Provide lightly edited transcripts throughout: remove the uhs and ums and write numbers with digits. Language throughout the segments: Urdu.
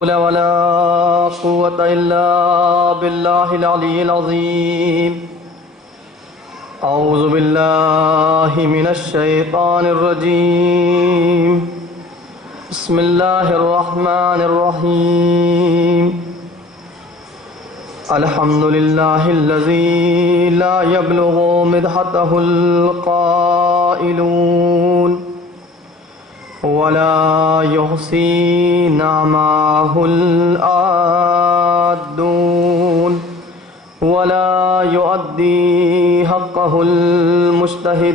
ولا قوة إلا بالله العلي العظيم. أعوذ بالله من الشيطان الرجيم. بسم الله الرحمن الرحيم. الحمد لله الذي لا يبلغ مدحته القائلون ولا يحصي نعماه العادون ولا يؤدي حقه المجتهدون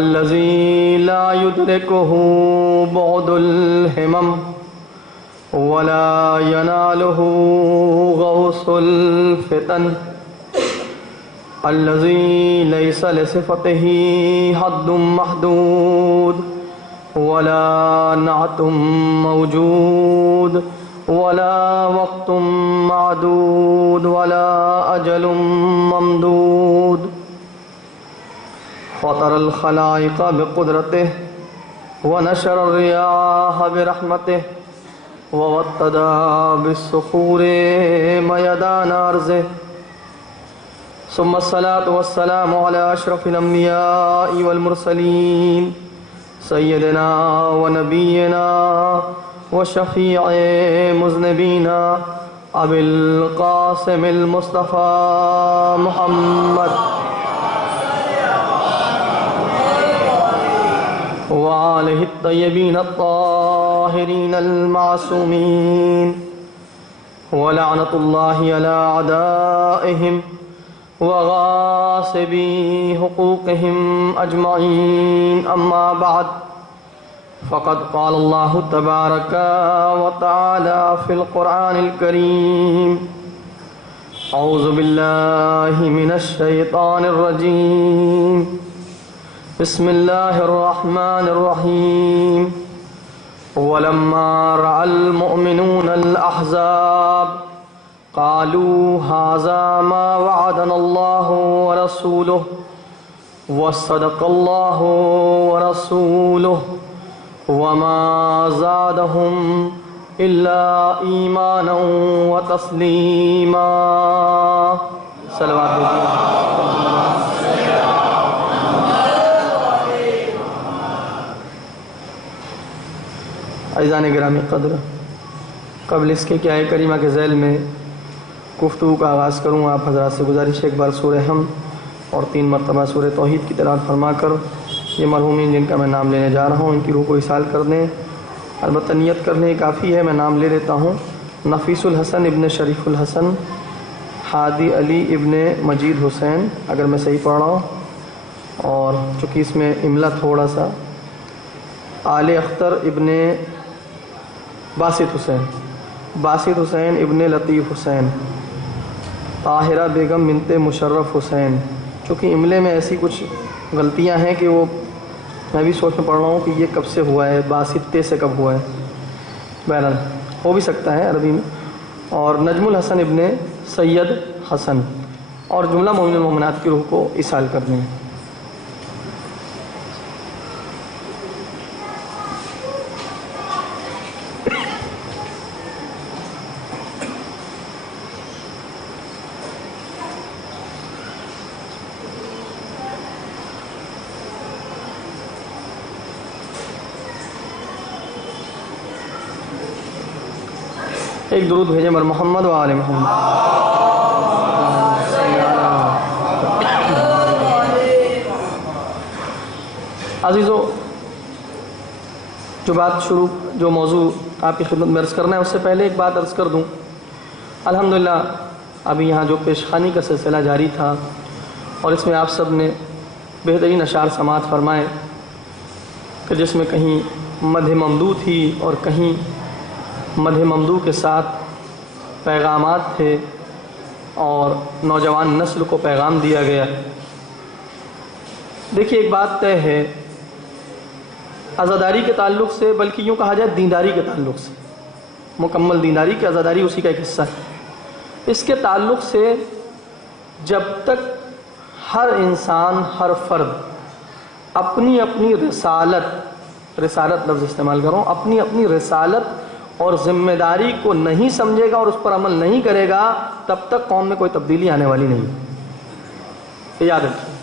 الذي لا يدركه بعد الهمم ولا يناله غوص الفتن الذي ليس لصفته حد محدود ولا نعت موجود ولا وقت معدود ولا أجل ممدود. فطر الخلائق بقدرته ونشر الرياح برحمته ووطد بالصخور ميدان أرضه. ثم الصلاة والسلام على أشرف الأنبياء والمرسلين سيدنا ونبينا وشفيع مذنبينا أبي القاسم المصطفى محمد وآله الطيبين الطاهرين المعصومين ولعنة الله على أعدائهم وغاصبي حقوقهم أجمعين. أما بعد، فقد قال الله تبارك وتعالى في القرآن الكريم: أعوذ بالله من الشيطان الرجيم. بسم الله الرحمن الرحيم. ولما رأى المؤمنون الأحزاب قالوا هذا ما وعدنا الله ورسوله وصدق الله ورسوله وما زادهم إلا إيمانا وتسليما. صلوات عزیزان گرامی قدر، قبل اس کے کہ آیہ کریمہ کے ذیل میں گفتگو کا آغاز کروں، آپ حضرات سے گزارش ہے ایک بار سورہ حمد اور 3 مرتبہ سورہ توحید کی تلاوت فرما کر یہ مرحومین جن کا میں نام لینے جا رہا ہوں ان کی روح کو اصال کر دیں. البتہ نیت کرنے کافی ہے، میں نام لے لیتا ہوں. نفیس الحسن ابن شریف الحسن، ہادی علی ابن مجید حسین، اگر میں صحیح پڑھ رہا ہوں، اور چونکہ اس میں املا تھوڑا سا، آل اختر ابن باسط حسین ابن لطیف حسین، طاہرہ بیگم بنت مشرف حسین. چونکہ املے میں ایسی کچھ غلطیاں ہیں کہ وہ میں بھی سوچ میں پڑھ رہا ہوں کہ یہ کب سے ہوا ہے، باسطے سے کب ہوا ہے. بہرحال ہو بھی سکتا ہے عربی میں. اور نجم الحسن ابن سید حسن، اور جملہ مومن المومنات کی روح کو اصال کرنے ہیں. ایک درود بھیجیں بر محمد و آل محمد. عزیزو، جو موضوع آپ کی خدمت میں عرض کرنا ہے اس سے پہلے ایک بات عرض کر دوں. الحمدللہ ابھی یہاں جو پیشخانی کا سلسلہ جاری تھا اور اس میں آپ سب نے بہترین اشعار سماعت فرمائے کہ جس میں کہیں مدح ممدوح تھی اور کہیں مدح ممدوح کے ساتھ پیغامات تھے اور نوجوان نسل کو پیغام دیا گیا. دیکھیے، ایک بات طے ہے، عزاداری کے تعلق سے، بلکہ یوں کہا جائے دینداری کے تعلق سے، مکمل دینداری کی عزاداری اسی کا ایک حصہ ہے. اس کے تعلق سے جب تک ہر انسان، ہر فرد اپنی اپنی رسالت رسالت لفظ استعمال کر رہا ہوں، اپنی اپنی رسالت اور ذمہ داری کو نہیں سمجھے گا اور اس پر عمل نہیں کرے گا تب تک قوم میں کوئی تبدیلی آنے والی نہیں ہے۔ یاد رکھیے،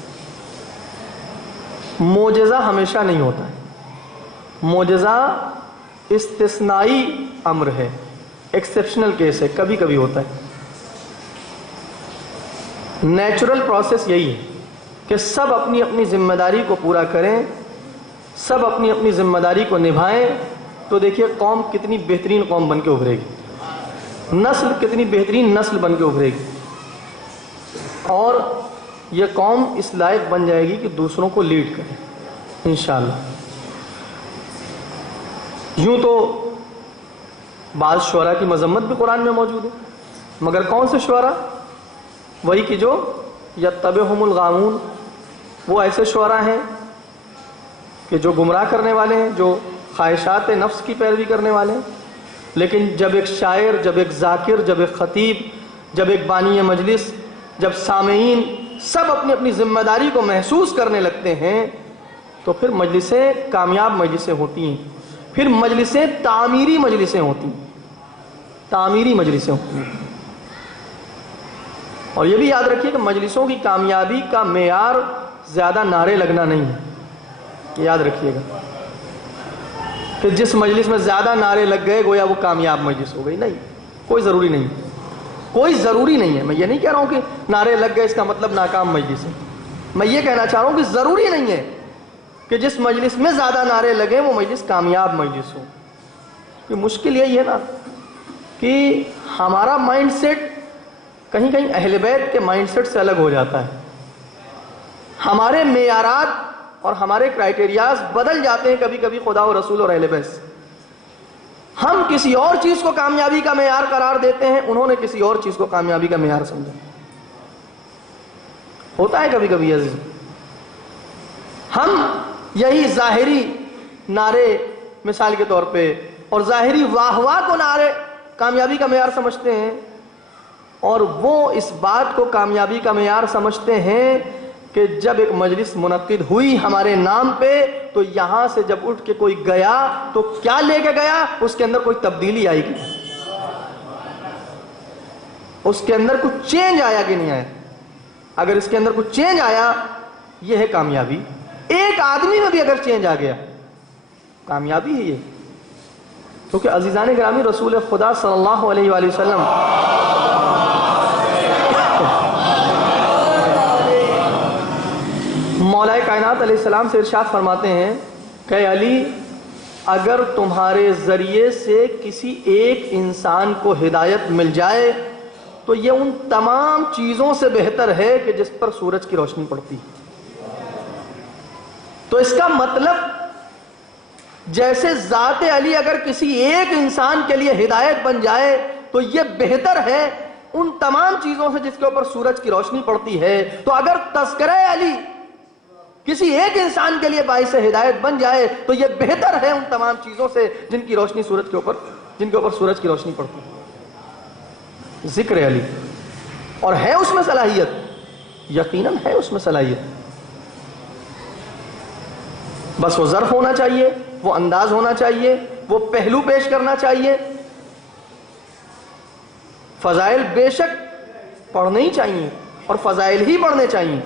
معجزہ ہمیشہ نہیں ہوتا ہے، معجزہ استثنائی امر ہے، ایکسیپشنل کیس ہے، کبھی کبھی ہوتا ہے۔ نیچرل پروسیس یہی ہے کہ سب اپنی اپنی ذمہ داری کو پورا کریں، سب اپنی اپنی ذمہ داری کو نبھائیں، تو دیکھیے قوم کتنی بہترین قوم بن کے ابھرے گی، نسل کتنی بہترین نسل بن کے ابھرے گی، اور یہ قوم اس لائق بن جائے گی کہ دوسروں کو لیڈ کرے انشاءاللہ۔ یوں تو بعض شعراء کی مذمت بھی قرآن میں موجود ہے، مگر کون سے شعراء؟ وہی کہ جو یتبعہم الغاوون، وہ ایسے شعراء ہیں کہ جو گمراہ کرنے والے ہیں، جو خواہشات نفس کی پیروی کرنے والے ہیں۔ لیکن جب ایک شاعر، جب ایک ذاکر، جب ایک خطیب، جب ایک بانی مجلس، جب سامعین سب اپنی اپنی ذمہ داری کو محسوس کرنے لگتے ہیں تو پھر مجلسیں کامیاب مجلسیں ہوتی ہیں، پھر مجلسیں تعمیری مجلسیں ہوتی ہیں، تعمیری مجلسیں ہوتی ہیں۔ اور یہ بھی یاد رکھیے کہ مجلسوں کی کامیابی کا معیار زیادہ نعرے لگنا نہیں ہے، یاد رکھیے گا کہ جس مجلس میں زیادہ نعرے لگ گئے گویا وہ کامیاب مجلس ہو گئی، نہیں، کوئی ضروری نہیں، کوئی ضروری نہیں ہے۔ میں یہ نہیں کہہ رہا ہوں کہ نعرے لگ گئے اس کا مطلب ناکام مجلس ہے، میں یہ کہنا چاہ رہا ہوں کہ ضروری نہیں ہے کہ جس مجلس میں زیادہ نعرے لگے وہ مجلس کامیاب مجلس ہو۔ کہ مشکل یہی ہے نا کہ ہمارا مائنڈ سیٹ کہیں کہیں اہل بیت کے مائنڈ سیٹ سے الگ ہو جاتا ہے، ہمارے معیارات اور ہمارے کرائیٹیریاز بدل جاتے ہیں کبھی کبھی خدا و رسول اور اہل بیت سے۔ ہم کسی اور چیز کو کامیابی کا معیار قرار دیتے ہیں، انہوں نے کسی اور چیز کو کامیابی کا معیار سمجھا۔ ہوتا ہے کبھی کبھی عزیز، ہم یہی ظاہری نعرے مثال کے طور پہ اور ظاہری واہ واہ کو نعرے کامیابی کا معیار سمجھتے ہیں، اور وہ اس بات کو کامیابی کا معیار سمجھتے ہیں کہ جب ایک مجلس منعقد ہوئی ہمارے نام پہ تو یہاں سے جب اٹھ کے کوئی گیا تو کیا لے کے گیا، اس کے اندر کوئی تبدیلی آئی کہ اس کے اندر کچھ چینج آیا کہ نہیں آیا۔ اگر اس کے اندر کچھ چینج آیا یہ ہے کامیابی، ایک آدمی میں بھی اگر چینج آ گیا کامیابی ہے یہ۔ کیونکہ عزیزان گرامی رسول خدا صلی اللہ علیہ وآلہ وسلم مولا کائنات علیہ السلام سے ارشاد فرماتے ہیں کہ علی، اگر تمہارے ذریعے سے کسی ایک انسان کو ہدایت مل جائے تو یہ ان تمام چیزوں سے بہتر ہے کہ جس پر سورج کی روشنی پڑتی۔ تو اس کا مطلب جیسے ذات علی اگر کسی ایک انسان کے لیے ہدایت بن جائے تو یہ بہتر ہے ان تمام چیزوں سے جس کے اوپر سورج کی روشنی پڑتی ہے، تو اگر تذکرہ علی کسی ایک انسان کے لیے باعث ہدایت بن جائے تو یہ بہتر ہے ان تمام چیزوں سے جن کی روشنی سورج کے اوپر سورج کی روشنی پڑتی ہے۔ ذکر علی، اور ہے اس میں صلاحیت، یقیناً ہے اس میں صلاحیت، بس وہ ظرف ہونا چاہیے، وہ انداز ہونا چاہیے، وہ پہلو پیش کرنا چاہیے۔ فضائل بے شک پڑھنے ہی چاہیے اور فضائل ہی پڑھنے چاہیے،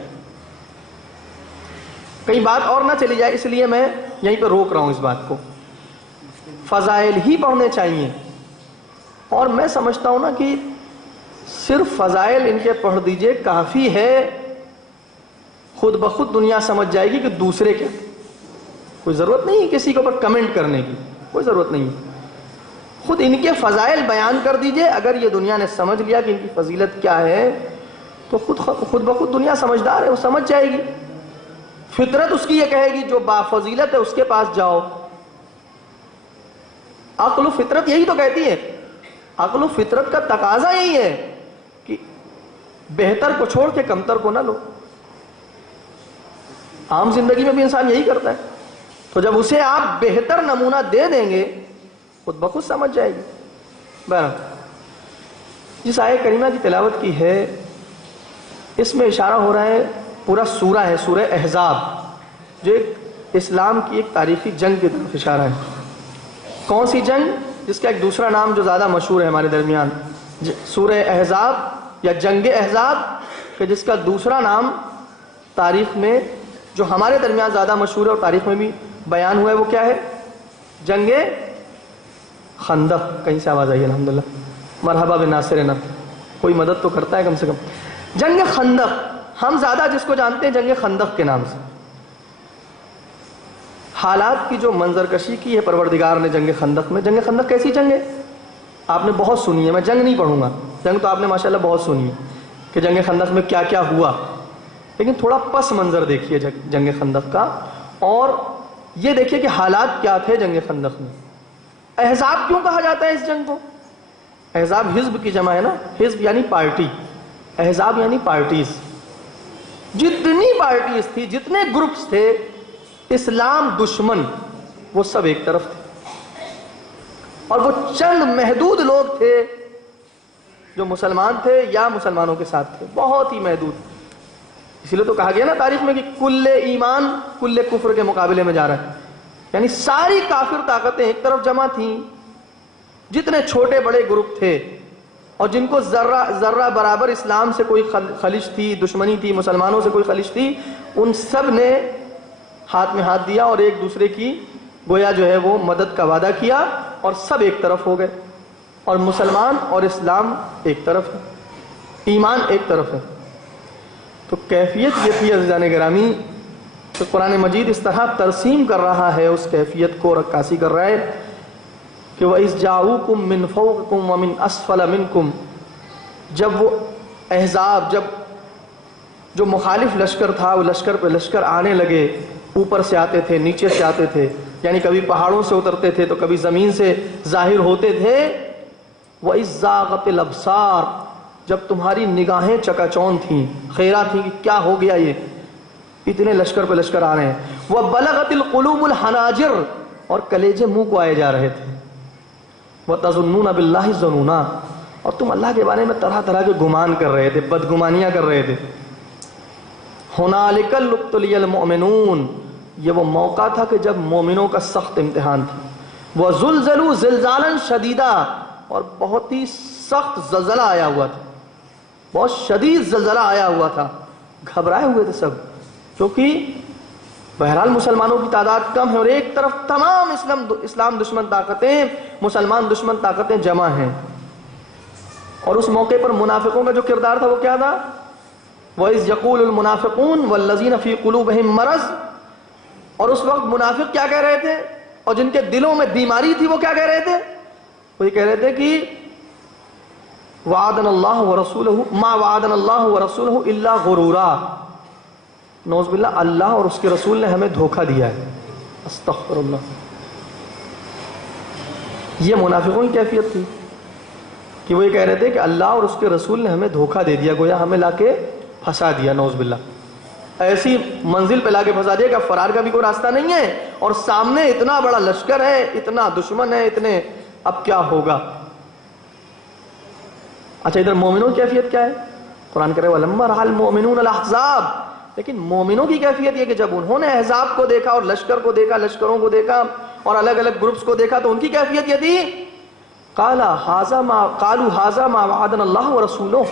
کئی بات اور نہ چلی جائے اس لیے میں یہیں پہ روک رہا ہوں اس بات کو۔ فضائل ہی پڑھنے چاہیے، اور میں سمجھتا ہوں نا کہ صرف فضائل ان کے پڑھ دیجئے کافی ہے، خود بخود دنیا سمجھ جائے گی کہ دوسرے کیا۔ کوئی ضرورت نہیں ہے کسی کے اوپر کمنٹ کرنے کی، کوئی ضرورت نہیں ہے، خود ان کے فضائل بیان کر دیجئے۔ اگر یہ دنیا نے سمجھ لیا کہ ان کی فضیلت کیا ہے تو خود بخود دنیا سمجھدار ہے، وہ سمجھ جائے گی۔ فطرت اس کی یہ کہے گی جو بافضیلت ہے اس کے پاس جاؤ۔ عقل و فطرت یہی تو کہتی ہے، عقل و فطرت کا تقاضا یہی ہے کہ بہتر کو چھوڑ کے کمتر کو نہ لو۔ عام زندگی میں بھی انسان یہی کرتا ہے، تو جب اسے آپ بہتر نمونہ دے دیں گے خود بخود سمجھ جائے گی۔ بہرحال جس آیت کریمہ کی تلاوت کی ہے اس میں اشارہ ہو رہا ہے، پورا سورہ ہے، سورہ احزاب، جو ایک اسلام کی ایک تاریخی جنگ کی طرف اشارہ ہے۔ کون سی جنگ؟ جس کا ایک دوسرا نام جو زیادہ مشہور ہے ہمارے درمیان، سورہ احزاب یا جنگ احزاب، کہ جس کا دوسرا نام تاریخ میں جو ہمارے درمیان زیادہ مشہور ہے اور تاریخ میں بھی بیان ہوا ہے وہ کیا ہے؟ جنگ خندق۔ کہیں سے آواز آئی الحمدللہ، مرحبا بناصرنا، کوئی مدد تو کرتا ہے کم سے کم۔ جنگ خندق، ہم زیادہ جس کو جانتے ہیں جنگ خندق کے نام سے۔ حالات کی جو منظر کشی کی ہے پروردگار نے جنگ خندق میں۔ جنگ خندق کیسی جنگ ہے؟ آپ نے بہت سنی ہے، میں جنگ نہیں پڑھوں گا، جنگ تو آپ نے ماشاءاللہ بہت سنی ہے کہ جنگ خندق میں کیا کیا ہوا، لیکن تھوڑا پس منظر دیکھیے جنگ خندق کا، اور یہ دیکھیے کہ حالات کیا تھے جنگ خندق میں۔ احزاب کیوں کہا جاتا ہے اس جنگ کو؟ احزاب حزب کی جمع ہے نا، حزب یعنی پارٹی، احزاب یعنی پارٹیز۔ جتنی پارٹیز تھی، جتنے گروپس تھے اسلام دشمن، وہ سب ایک طرف تھے، اور وہ چند محدود لوگ تھے جو مسلمان تھے یا مسلمانوں کے ساتھ تھے، بہت ہی محدود۔ اسی لیے تو کہا گیا نا تاریخ میں کہ کل ایمان کل کفر کے مقابلے میں جا رہا ہے، یعنی ساری کافر طاقتیں ایک طرف جمع تھیں، جتنے چھوٹے بڑے گروپ تھے اور جن کو ذرہ برابر اسلام سے کوئی خلش تھی، دشمنی تھی، مسلمانوں سے کوئی خلش تھی، ان سب نے ہاتھ میں ہاتھ دیا اور ایک دوسرے کی گویا جو ہے وہ مدد کا وعدہ کیا، اور سب ایک طرف ہو گئے، اور مسلمان اور اسلام ایک طرف ہے، ایمان ایک طرف ہے۔ تو کیفیت یہ تھی عزیزان گرامی کہ قرآن مجید اس طرح ترسیم کر رہا ہے، اس کیفیت کو رکاسی کر رہا ہے کہ وَإِذْ جَاءُوكُم مِّن فَوْقِكُم وَمِنْ أَسْفَلَ مِنْكُمْ، جب وہ احزاب، جب جو مخالف لشکر تھا وہ لشکر پہ لشکر آنے لگے، اوپر سے آتے تھے، نیچے سے آتے تھے، یعنی کبھی پہاڑوں سے اترتے تھے تو کبھی زمین سے ظاہر ہوتے تھے۔ وَإِذْ زَاغَتِ الْأَبْصَارُ، جب تمہاری نگاہیں چکا چون تھیں، خیرہ تھیں کہ کیا ہو گیا، یہ اتنے لشکر پہ لشکر آ رہے ہیں۔ وَبَلَغَتِ الْقُلُوبُ الْحَنَاجِرَ، اور کلیجے منہ کو آئے جا رہے تھے۔ وَتَظُنُّونَ بِاللَّهِ الظُّنُونَا، اور تم اللہ کے بارے میں طرح طرح کے گمان کر رہے تھے، بدگمانیاں کر رہے تھے۔ هُنَالِكَ ابْتُلِيَ الْمُؤْمِنُونَ، یہ وہ موقع تھا کہ جب مومنوں کا سخت امتحان تھا۔ وَزُلْزَلُوا زِلْزَالًا شَدِيدًا، اور بہت ہی سخت زلزلہ آیا ہوا تھا، بہت شدید زلزلہ آیا ہوا تھا، گھبرائے ہوئے تھے سب، کیونکہ بہرحال مسلمانوں کی تعداد کم ہے اور ایک طرف تمام اسلام دشمن طاقتیں، مسلمان دشمن طاقتیں جمع ہیں۔ اور اس موقع پر منافقوں کا جو کردار تھا وہ کیا تھا؟ وَإِذْ يَقُولُ الْمُنَافِقُونَ وَالَّذِينَ فِي قُلُوبِهِم مَرَضٌ، اور اس وقت منافق کیا کہہ رہے تھے، اور جن کے دلوں میں بیماری تھی وہ کیا کہہ رہے تھے؟ وہ یہ کہہ رہے تھے کہ وعدنا اللہ ورسولہ ما وعدنا اللہ ورسولہ الا غرورا، نعوذ باللہ اللہ اور اس کے رسول نے ہمیں دھوکہ دیا ہے، استغفر اللہ۔ یہ منافقوں کی کیفیت تھی کہ وہ یہ کہہ رہے تھے کہ اللہ اور اس کے رسول نے ہمیں دھوکہ دے دیا، گویا ہمیں لا کے پھنسا دیا، نعوذ باللہ، ایسی منزل پہ لا کے پھنسا دیا کہ اب فرار کا بھی کوئی راستہ نہیں ہے، اور سامنے اتنا بڑا لشکر ہے، اتنا دشمن ہے، اتنے، اب کیا ہوگا۔ اچھا ادھر مومنوں کی کیفیت کیا ہے؟ قرآن کہہ رہے وَلَمَّا رَأَى الْمُؤْمِنُونَ الْأَحْزَابَ، لیکن مومنوں کی کیفیت یہ کہ جب انہوں نے احزاب کو دیکھا اور لشکر کو دیکھا، لشکروں کو دیکھا اور الگ الگ گروپس کو دیکھا، تو ان کی کیفیت یہ تھی قَالُوا هَذَا مَا وَعَدَنَا اللَّهُ وَرَسُولُهُ،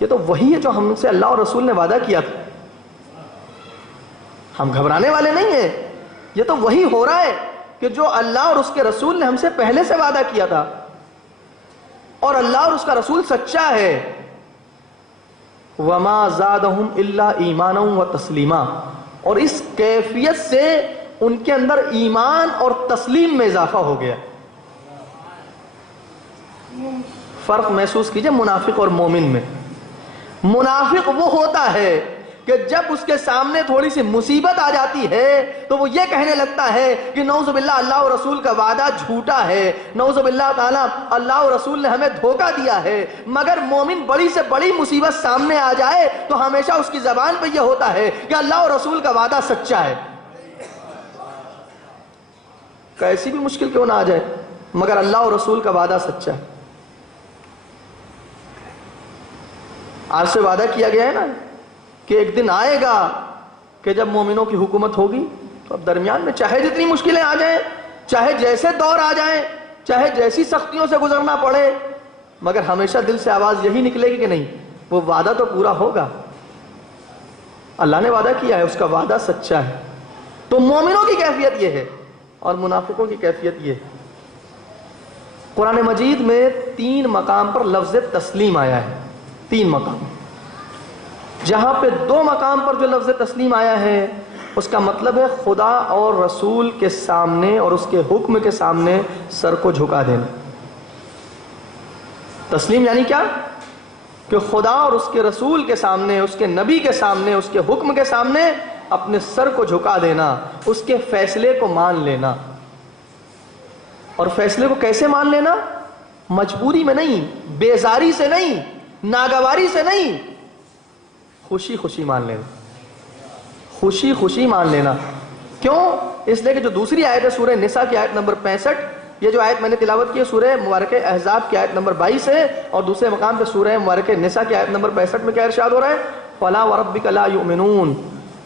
یہ تو وہی ہے جو ہم سے اللہ اور رسول نے وعدہ کیا تھا، ہم گھبرانے والے نہیں ہیں، یہ تو وہی ہو رہا ہے کہ جو اللہ اور اس کے رسول نے ہم سے پہلے سے وعدہ کیا تھا، اور اللہ اور اس کا رسول سچا ہے۔ وَمَا زَادَهُمْ إِلَّا إِيمَانًا وَتَسْلِيمًا، اور اس کیفیت سے ان کے اندر ایمان اور تسلیم میں اضافہ ہو گیا۔ فرق محسوس کیجئے منافق اور مومن میں۔ منافق وہ ہوتا ہے کہ جب اس کے سامنے تھوڑی سی مصیبت آ جاتی ہے تو وہ یہ کہنے لگتا ہے کہ نعوذ باللہ اللہ اور رسول کا وعدہ جھوٹا ہے، نعوذ باللہ تعالیٰ اللہ اور رسول نے ہمیں دھوکہ دیا ہے۔ مگر مومن بڑی سے بڑی مصیبت سامنے آ جائے تو ہمیشہ اس کی زبان پہ یہ ہوتا ہے کہ اللہ اور رسول کا وعدہ سچا ہے، کیسی بھی مشکل کیوں نہ آ جائے مگر اللہ اور رسول کا وعدہ سچا ہے۔ آج سے وعدہ کیا گیا ہے نا کہ ایک دن آئے گا کہ جب مومنوں کی حکومت ہوگی تو اب درمیان میں چاہے جتنی مشکلیں آ جائیں، چاہے جیسے دور آ جائیں، چاہے جیسی سختیوں سے گزرنا پڑے، مگر ہمیشہ دل سے آواز یہی نکلے گی کہ نہیں، وہ وعدہ تو پورا ہوگا، اللہ نے وعدہ کیا ہے، اس کا وعدہ سچا ہے۔ تو مومنوں کی کیفیت یہ ہے اور منافقوں کی کیفیت یہ ہے۔ قرآن مجید میں 3 مقام پر لفظ تسلیم آیا ہے، 3 مقام، جہاں پہ 2 مقام پر جو لفظ تسلیم آیا ہے اس کا مطلب ہے خدا اور رسول کے سامنے اور اس کے حکم کے سامنے سر کو جھکا دینا۔ تسلیم یعنی کیا؟ کہ خدا اور اس کے رسول کے سامنے، اس کے نبی کے سامنے، اس کے حکم کے سامنے اپنے سر کو جھکا دینا، اس کے فیصلے کو مان لینا۔ اور فیصلے کو کیسے مان لینا؟ مجبوری میں نہیں، بیزاری سے نہیں، ناگواری سے نہیں، خوشی خوشی مان لینا، خوشی خوشی مان لینا۔ کیوں؟ اس لیے کہ جو دوسری آیت ہے سورہ نساء کی آیت نمبر 65، یہ جو آیت میں نے تلاوت کی ہے سورہ مبارکہ احزاب کی آیت نمبر 22 ہے، اور دوسرے مقام پہ سورہ مبارکہ نساء کی آیت نمبر 65 میں کیا ارشاد ہو رہا ہے؟ فَلَا وَرَبِّكَ لَا يُؤْمِنُونَ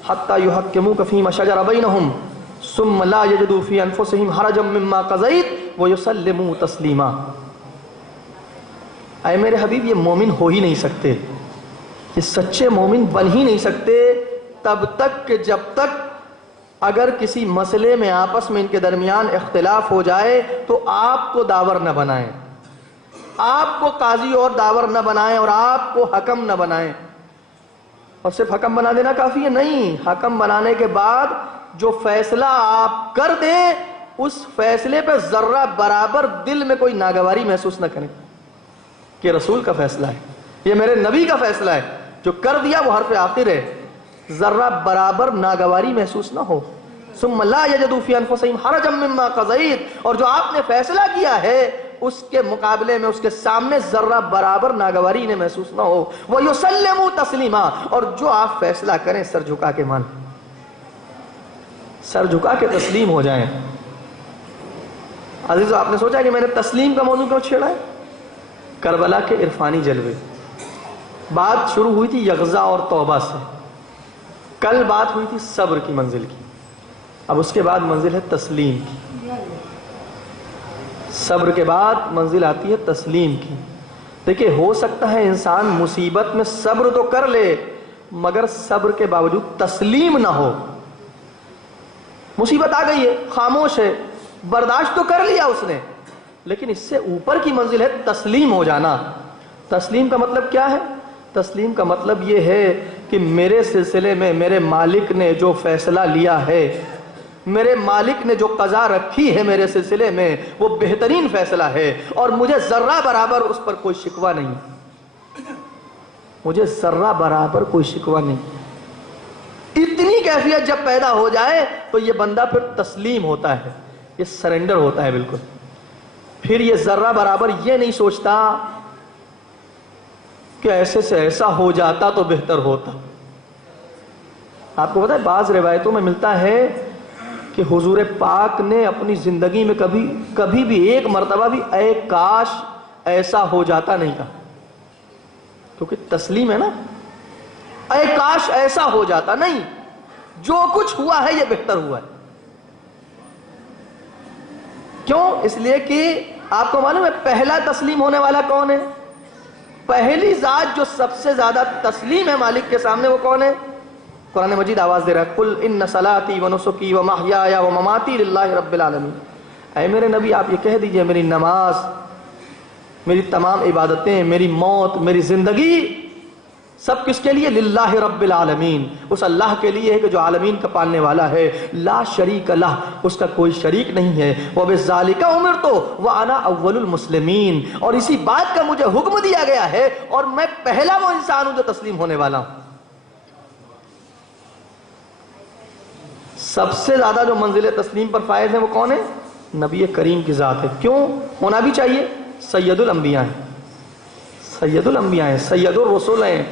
حَتَّى يُحَكِّمُوكَ فِيمَا شَجَرَ بَيْنَهُمْ ثُمَّ لَا يَجِدُوا فِي أَنفُسِهِمْ حَرَجًا مِّمَّا قَضَيْتَ وَيُسَلِّمُوا تَسْلِيمًا۔ اے میرے حبیب، یہ مومن ہو ہی نہیں سکتے، یہ سچے مومن بن ہی نہیں سکتے تب تک کہ جب تک اگر کسی مسئلے میں آپس میں ان کے درمیان اختلاف ہو جائے تو آپ کو داور نہ بنائیں، آپ کو قاضی اور داور نہ بنائیں، اور آپ کو حکم نہ بنائیں۔ اور صرف حکم بنا دینا کافی ہے؟ نہیں، حکم بنانے کے بعد جو فیصلہ آپ کر دیں اس فیصلے پہ ذرہ برابر دل میں کوئی ناگواری محسوس نہ کریں کہ رسول کا فیصلہ ہے، یہ میرے نبی کا فیصلہ ہے، جو کر دیا وہ حرف آخر ہے، ذرہ برابر ناگواری محسوس نہ ہو۔ ثم لا یجدوا فی انفسہم حرجا مما قضیت، اور جو آپ نے فیصلہ کیا ہے اس کے مقابلے میں، اس کے سامنے ذرہ برابر ناگواری انہیں محسوس نہ ہو۔ وَيُسَلِّمُوا تَسْلِيمًا، اور جو آپ فیصلہ کریں سر جھکا کے مان، سر جھکا کے تسلیم ہو جائیں۔ عزیزو، آپ نے سوچا کہ میں نے تسلیم کا موضوع کیوں چھیڑا ہے؟ کربلا کے عرفانی جلوے، بات شروع ہوئی تھی یغزا اور توبہ سے، کل بات ہوئی تھی صبر کی منزل کی، اب اس کے بعد منزل ہے تسلیم کی، صبر کے بعد منزل آتی ہے تسلیم کی۔ دیکھیں، ہو سکتا ہے انسان مصیبت میں صبر تو کر لے مگر صبر کے باوجود تسلیم نہ ہو۔ مصیبت آ گئی ہے، خاموش ہے، برداشت تو کر لیا اس نے، لیکن اس سے اوپر کی منزل ہے تسلیم ہو جانا۔ تسلیم کا مطلب کیا ہے؟ تسلیم کا مطلب یہ ہے کہ میرے سلسلے میں میرے مالک نے جو فیصلہ لیا ہے، میرے مالک نے جو قضا رکھی ہے میرے سلسلے میں، وہ بہترین فیصلہ ہے، اور مجھے ذرہ برابر اس پر کوئی شکوہ نہیں، مجھے ذرہ برابر کوئی شکوہ نہیں۔ اتنی کیفیت جب پیدا ہو جائے تو یہ بندہ پھر تسلیم ہوتا ہے، یہ سرنڈر ہوتا ہے بالکل۔ پھر یہ ذرہ برابر یہ نہیں سوچتا کہ ایسے سے ایسا ہو جاتا تو بہتر ہوتا۔ آپ کو پتا ہے بعض روایتوں میں ملتا ہے کہ حضور پاک نے اپنی زندگی میں کبھی بھی ایک مرتبہ بھی اے کاش ایسا ہو جاتا نہیں کہا، کیونکہ تسلیم ہے نا، اے کاش ایسا ہو جاتا نہیں، جو کچھ ہوا ہے یہ بہتر ہوا ہے۔ کیوں؟ اس لیے کہ آپ کو معلوم ہے پہلا تسلیم ہونے والا کون ہے؟ پہلی ذات جو سب سے زیادہ تسلیم ہے مالک کے سامنے، وہ کون ہے؟ قرآن مجید آواز دے رہا ہے، قُلْ إِنَّ صَلَاتِي وَنُسُكِي وَمَحْيَايَ وَمَمَاتِي لِلَّهِ رَبِّ الْعَالَمِينَ۔ اے میرے نبی، آپ یہ کہہ دیجئے میری نماز، میری تمام عبادتیں، میری موت، میری زندگی، سب کس کے لیے؟ للہ رب العالمین، اس اللہ کے لیے ہے کہ جو عالمین کا پالنے والا ہے، لا شریک لہ، اس کا کوئی شریک نہیں ہے، وَبِذَالِكَ أُمِرْتُ وَأَنَا أَوَّلُ الْمُسْلِمِينَ، اور اسی بات کا مجھے حکم دیا گیا ہے اور میں پہلا وہ انسان ہوں جو تسلیم ہونے والا ہوں۔ سب سے زیادہ جو منزل تسلیم پر فائز ہیں وہ کون ہے؟ نبی کریم کی ذات ہے۔ کیوں ہونا بھی چاہیے؟ سید الانبیاء ہیں، سید الانبیاء ہیں، سید الرسول ہیں،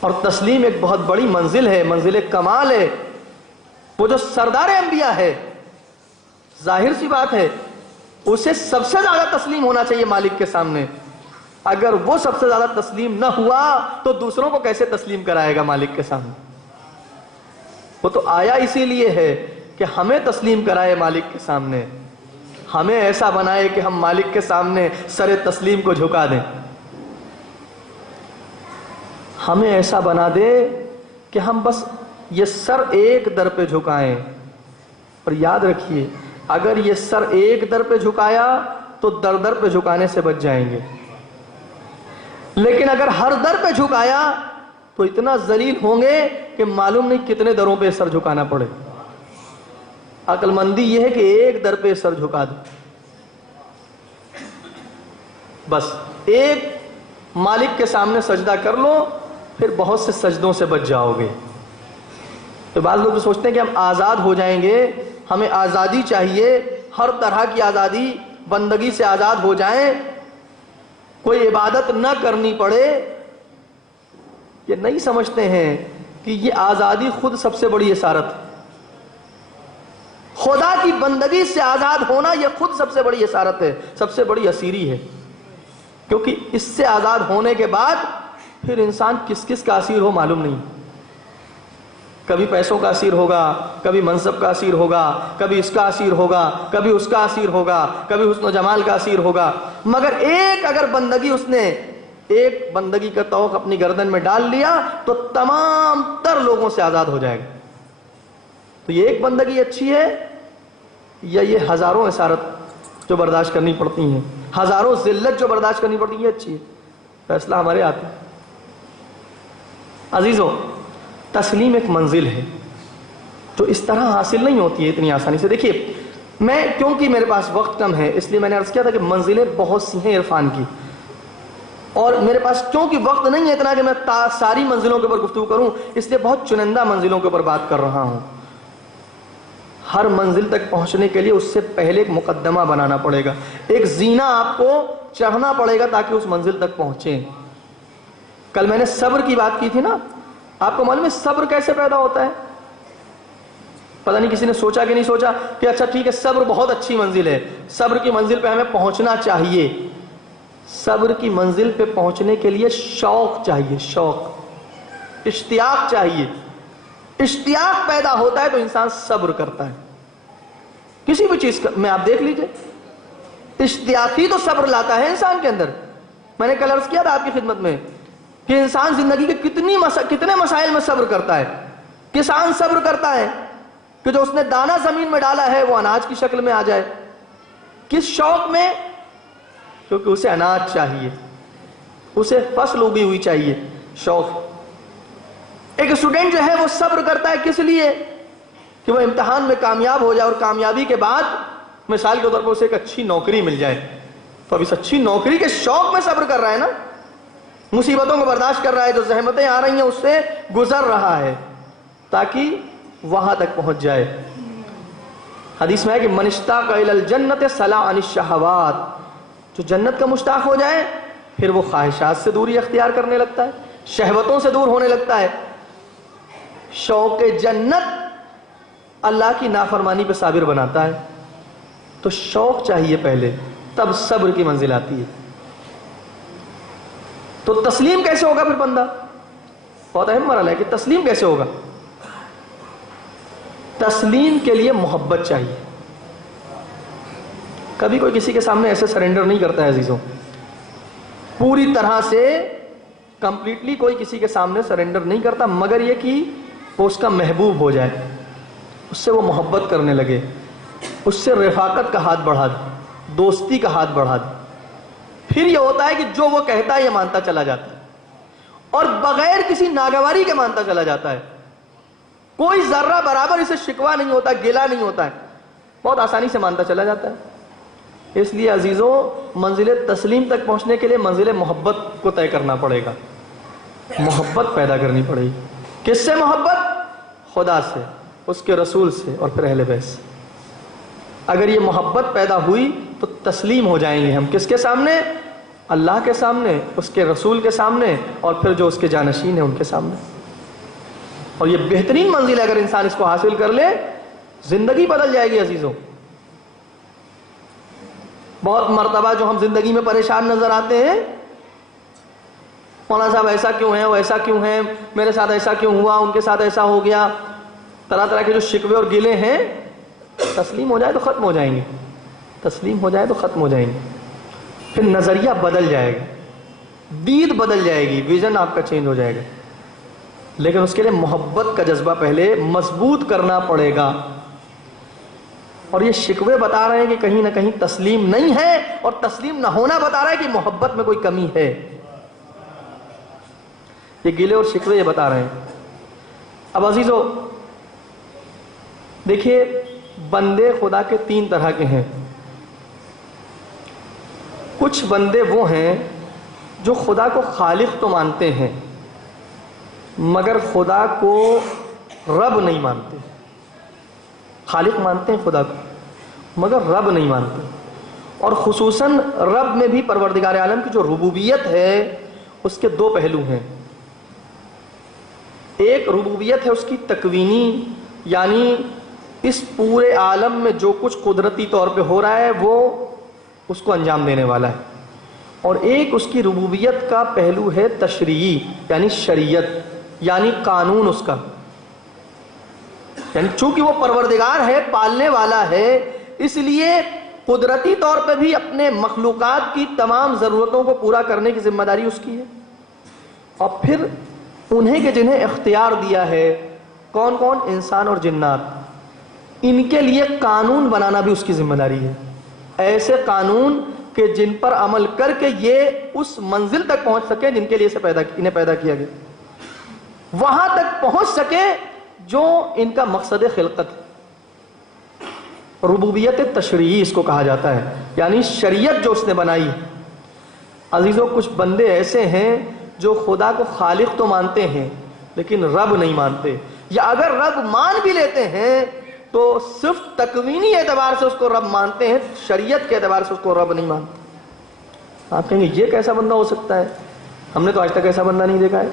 اور تسلیم ایک بہت بڑی منزل ہے، منزل کمال ہے۔ وہ جو سردار انبیاء ہے، ظاہر سی بات ہے اسے سب سے زیادہ تسلیم ہونا چاہیے مالک کے سامنے۔ اگر وہ سب سے زیادہ تسلیم نہ ہوا تو دوسروں کو کیسے تسلیم کرائے گا مالک کے سامنے؟ وہ تو آیا اسی لیے ہے کہ ہمیں تسلیم کرائے مالک کے سامنے، ہمیں ایسا بنائے کہ ہم مالک کے سامنے سر تسلیم کو جھکا دیں، ہمیں ایسا بنا دے کہ ہم بس یہ سر ایک در پہ جھکائیں۔ اور یاد رکھیے، اگر یہ سر ایک در پہ جھکایا تو در در پہ جھکانے سے بچ جائیں گے، لیکن اگر ہر در پہ جھکایا تو اتنا ذلیل ہوں گے کہ معلوم نہیں کتنے دروں پہ سر جھکانا پڑے۔ عقل مندی یہ ہے کہ ایک در پہ سر جھکا دو، بس ایک مالک کے سامنے سجدہ کر لو، پھر بہت سے سجدوں سے بچ جاؤ گے۔ تو بعض لوگ سوچتے ہیں کہ ہم آزاد ہو جائیں گے، ہمیں آزادی چاہیے، ہر طرح کی آزادی، بندگی سے آزاد ہو جائیں، کوئی عبادت نہ کرنی پڑے۔ یہ نہیں سمجھتے ہیں کہ یہ آزادی خود سب سے بڑی اسارت ہے، خدا کی بندگی سے آزاد ہونا یہ خود سب سے بڑی اسارت ہے، سب سے بڑی اسیری ہے، کیونکہ اس سے آزاد ہونے کے بعد پھر انسان کس کس کا اسیر ہو معلوم نہیں، کبھی پیسوں کا اسیر ہوگا، کبھی منصب کا اسیر ہوگا، کبھی اس کا اسیر ہوگا، کبھی اس کا اسیر ہوگا، کبھی حسن و جمال کا اسیر ہوگا، مگر ایک اگر بندگی اس نے ایک بندگی کا طوق اپنی گردن میں ڈال لیا تو تمام تر لوگوں سے آزاد ہو جائے گا۔ تو یہ ایک بندگی اچھی ہے یا یہ ہزاروں اسارت جو برداشت کرنی پڑتی ہیں، ہزاروں ذلت جو برداشت کرنی پڑتی ہے اچھی ہے؟ فیصلہ ہمارے ہاتھ ہے۔ عزیزوں، تسلیم ایک منزل ہے جو اس طرح حاصل نہیں ہوتی ہے اتنی آسانی سے۔ دیکھیے، میں کیونکہ میرے پاس وقت کم ہے اس لیے میں نے عرض کیا تھا کہ منزلیں بہت سی ہیں عرفان کی، اور میرے پاس کیونکہ وقت نہیں ہے اتنا کہ میں ساری منزلوں کے اوپر گفتگو کروں، اس لیے بہت چنندہ منزلوں کے اوپر بات کر رہا ہوں۔ ہر منزل تک پہنچنے کے لیے اس سے پہلے ایک مقدمہ بنانا پڑے گا، ایک زینہ آپ کو چڑھنا پڑے گا تاکہ اس منزل تک پہنچیں۔ کل میں نے صبر کی بات کی تھی نا، آپ کو معلوم ہے صبر کیسے پیدا ہوتا ہے؟ پتہ نہیں کسی نے سوچا کہ نہیں سوچا کہ اچھا ٹھیک ہے صبر بہت اچھی منزل ہے، صبر کی منزل پہ ہمیں پہنچنا چاہیے۔ صبر کی منزل پہ پہنچنے کے لیے شوق چاہیے، شوق، اشتیاق چاہیے۔ اشتیاق پیدا ہوتا ہے تو انسان صبر کرتا ہے کسی بھی چیز میں۔ آپ دیکھ لیجئے، اشتیاق ہی تو صبر لاتا ہے انسان کے اندر۔ میں نے کل عرض کیا تھا آپ کی خدمت میں کہ انسان زندگی کے کتنے مسائل میں صبر کرتا ہے۔ کسان صبر کرتا ہے کہ جو اس نے دانہ زمین میں ڈالا ہے وہ اناج کی شکل میں آ جائے۔ کس شوق میں؟ کیونکہ اسے اناج چاہیے، اسے فصل اگی ہوئی چاہیے، شوق۔ ایک اسٹوڈنٹ جو ہے وہ صبر کرتا ہے کس لیے؟ کہ وہ امتحان میں کامیاب ہو جائے، اور کامیابی کے بعد مثال کے طور پر اسے ایک اچھی نوکری مل جائے۔ تو اب اس اچھی نوکری کے شوق میں صبر کر رہا ہے نا، مصیبتوں کو برداشت کر رہا ہے، جو زحمتیں آ رہی ہیں اس سے گزر رہا ہے تاکہ وہاں تک پہنچ جائے۔ حدیث میں ہے کہ من اشتاق الی الجنت سلا عن الشہوات، جو جنت کا مشتاق ہو جائے پھر وہ خواہشات سے دوری اختیار کرنے لگتا ہے، شہوتوں سے دور ہونے لگتا ہے۔ شوق جنت اللہ کی نافرمانی پہ صابر بناتا ہے، تو شوق چاہیے پہلے، تب صبر کی منزل آتی ہے۔ تو تسلیم کیسے ہوگا پھر بندہ؟ بہت اہم مرحلہ ہے کہ تسلیم کیسے ہوگا۔ تسلیم کے لیے محبت چاہیے۔ کبھی کوئی کسی کے سامنے ایسے سرنڈر نہیں کرتا ہے عزیزوں، پوری طرح سے کمپلیٹلی کوئی کسی کے سامنے سرنڈر نہیں کرتا، مگر یہ کہ وہ اس کا محبوب ہو جائے، اس سے وہ محبت کرنے لگے، اس سے رفاقت کا ہاتھ بڑھا دے، دوستی کا ہاتھ بڑھا دے۔ پھر یہ ہوتا ہے کہ جو وہ کہتا ہے یہ مانتا چلا جاتا ہے، اور بغیر کسی ناگواری کے مانتا چلا جاتا ہے، کوئی ذرہ برابر اسے شکوہ نہیں ہوتا، گلہ نہیں ہوتا ہے، بہت آسانی سے مانتا چلا جاتا ہے۔ اس لیے عزیزوں، منزل تسلیم تک پہنچنے کے لیے منزل محبت کو طے کرنا پڑے گا، محبت پیدا کرنی پڑے گی۔ کس سے محبت؟ خدا سے، اس کے رسول سے، اور پھر اہل بیت سے۔ اگر یہ محبت پیدا ہوئی تو تسلیم ہو جائیں گے ہم کس کے سامنے؟ اللہ کے سامنے، اس کے رسول کے سامنے، اور پھر جو اس کے جانشین ہیں ان کے سامنے۔ اور یہ بہترین منزل ہے، اگر انسان اس کو حاصل کر لے زندگی بدل جائے گی عزیزوں۔ بہت مرتبہ جو ہم زندگی میں پریشان نظر آتے ہیں، مولانا صاحب ایسا کیوں ہے، وہ ایسا کیوں ہے، میرے ساتھ ایسا کیوں ہوا، ان کے ساتھ ایسا ہو گیا، طرح طرح کے جو شکوے اور گلے ہیں تسلیم ہو جائے تو ختم ہو جائیں گے، تسلیم ہو جائے تو ختم ہو جائیں گے. پھر نظریہ بدل جائے گا، دید بدل جائے گی، ویژن آپ کا چینج ہو جائے گا. لیکن اس کے لیے محبت کا جذبہ پہلے مضبوط کرنا پڑے گا. اور یہ شکوے بتا رہے ہیں کہ کہیں نہ کہیں تسلیم نہیں ہے، اور تسلیم نہ ہونا بتا رہا ہے کہ محبت میں کوئی کمی ہے. یہ گلے اور شکوے یہ بتا رہے ہیں. اب عزیزو دیکھیے، بندے خدا کے تین طرح کے ہیں. کچھ بندے وہ ہیں جو خدا کو خالق تو مانتے ہیں مگر خدا کو رب نہیں مانتے. خالق مانتے ہیں خدا کو مگر رب نہیں مانتے. اور خصوصاً رب میں بھی پروردگار عالم کی جو ربوبیت ہے اس کے دو پہلو ہیں. ایک ربوبیت ہے اس کی تکوینی، یعنی اس پورے عالم میں جو کچھ قدرتی طور پہ ہو رہا ہے وہ اس کو انجام دینے والا ہے. اور ایک اس کی ربوبیت کا پہلو ہے تشریعی، یعنی شریعت، یعنی قانون اس کا. یعنی چونکہ وہ پروردگار ہے، پالنے والا ہے، اس لیے قدرتی طور پہ بھی اپنے مخلوقات کی تمام ضرورتوں کو پورا کرنے کی ذمہ داری اس کی ہے. اور پھر انہیں کہ جنہیں اختیار دیا ہے، کون کون؟ انسان اور جنات. ان کے لیے قانون بنانا بھی اس کی ذمہ داری ہے. ایسے قانون کہ جن پر عمل کر کے یہ اس منزل تک پہنچ سکے جن کے لیے انہیں پیدا کیا گیا، وہاں تک پہنچ سکے جو ان کا مقصد خلقت. ربوبیت تشریعی اس کو کہا جاتا ہے، یعنی شریعت جو اس نے بنائی. عزیزوں، کچھ بندے ایسے ہیں جو خدا کو خالق تو مانتے ہیں لیکن رب نہیں مانتے، یا اگر رب مان بھی لیتے ہیں تو صرف تکوینی اعتبار سے اس کو رب مانتے ہیں، شریعت کے اعتبار سے اس کو رب نہیں مانتے. آپ کہیں گے یہ کیسا بندہ ہو سکتا ہے؟ ہم نے تو آج تک ایسا بندہ نہیں دیکھا ہے،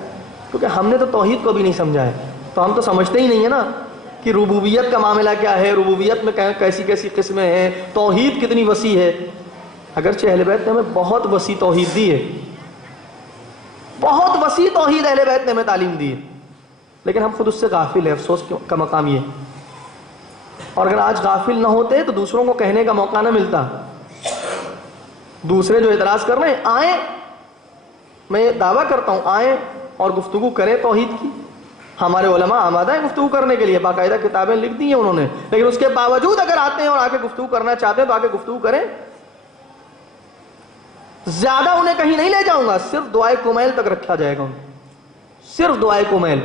کیونکہ ہم نے تو توحید کو بھی نہیں سمجھا ہے. تو ہم تو سمجھتے ہی نہیں ہے نا کہ ربوبیت کا معاملہ کیا ہے، ربوبیت میں کیسی کیسی قسمیں ہیں، توحید کتنی وسیع ہے. اگرچہ اہل بیت نے ہمیں بہت وسیع توحید دی ہے، بہت وسیع توحید اہل بیت نے ہمیں تعلیم دی ہے، لیکن ہم خود اس سے غافل ہیں. افسوس کا مقام یہ. اور اگر آج غافل نہ ہوتے تو دوسروں کو کہنے کا موقع نہ ملتا. دوسرے جو اعتراض کر رہے ہیں آئیں، میں یہ دعویٰ کرتا ہوں آئیں اور گفتگو کریں توحید کی. ہمارے علماء آمادہ ہیں گفتگو کرنے کے لیے، باقاعدہ کتابیں لکھ دی ہیں انہوں نے، لیکن اس کے باوجود اگر آتے ہیں اور آگے گفتگو کرنا چاہتے ہیں تو آگے گفتگو کریں. زیادہ انہیں کہیں نہیں لے جاؤں گا، صرف دعائے کمیل تک رکھا جائے گا. صرف دعائے کمیل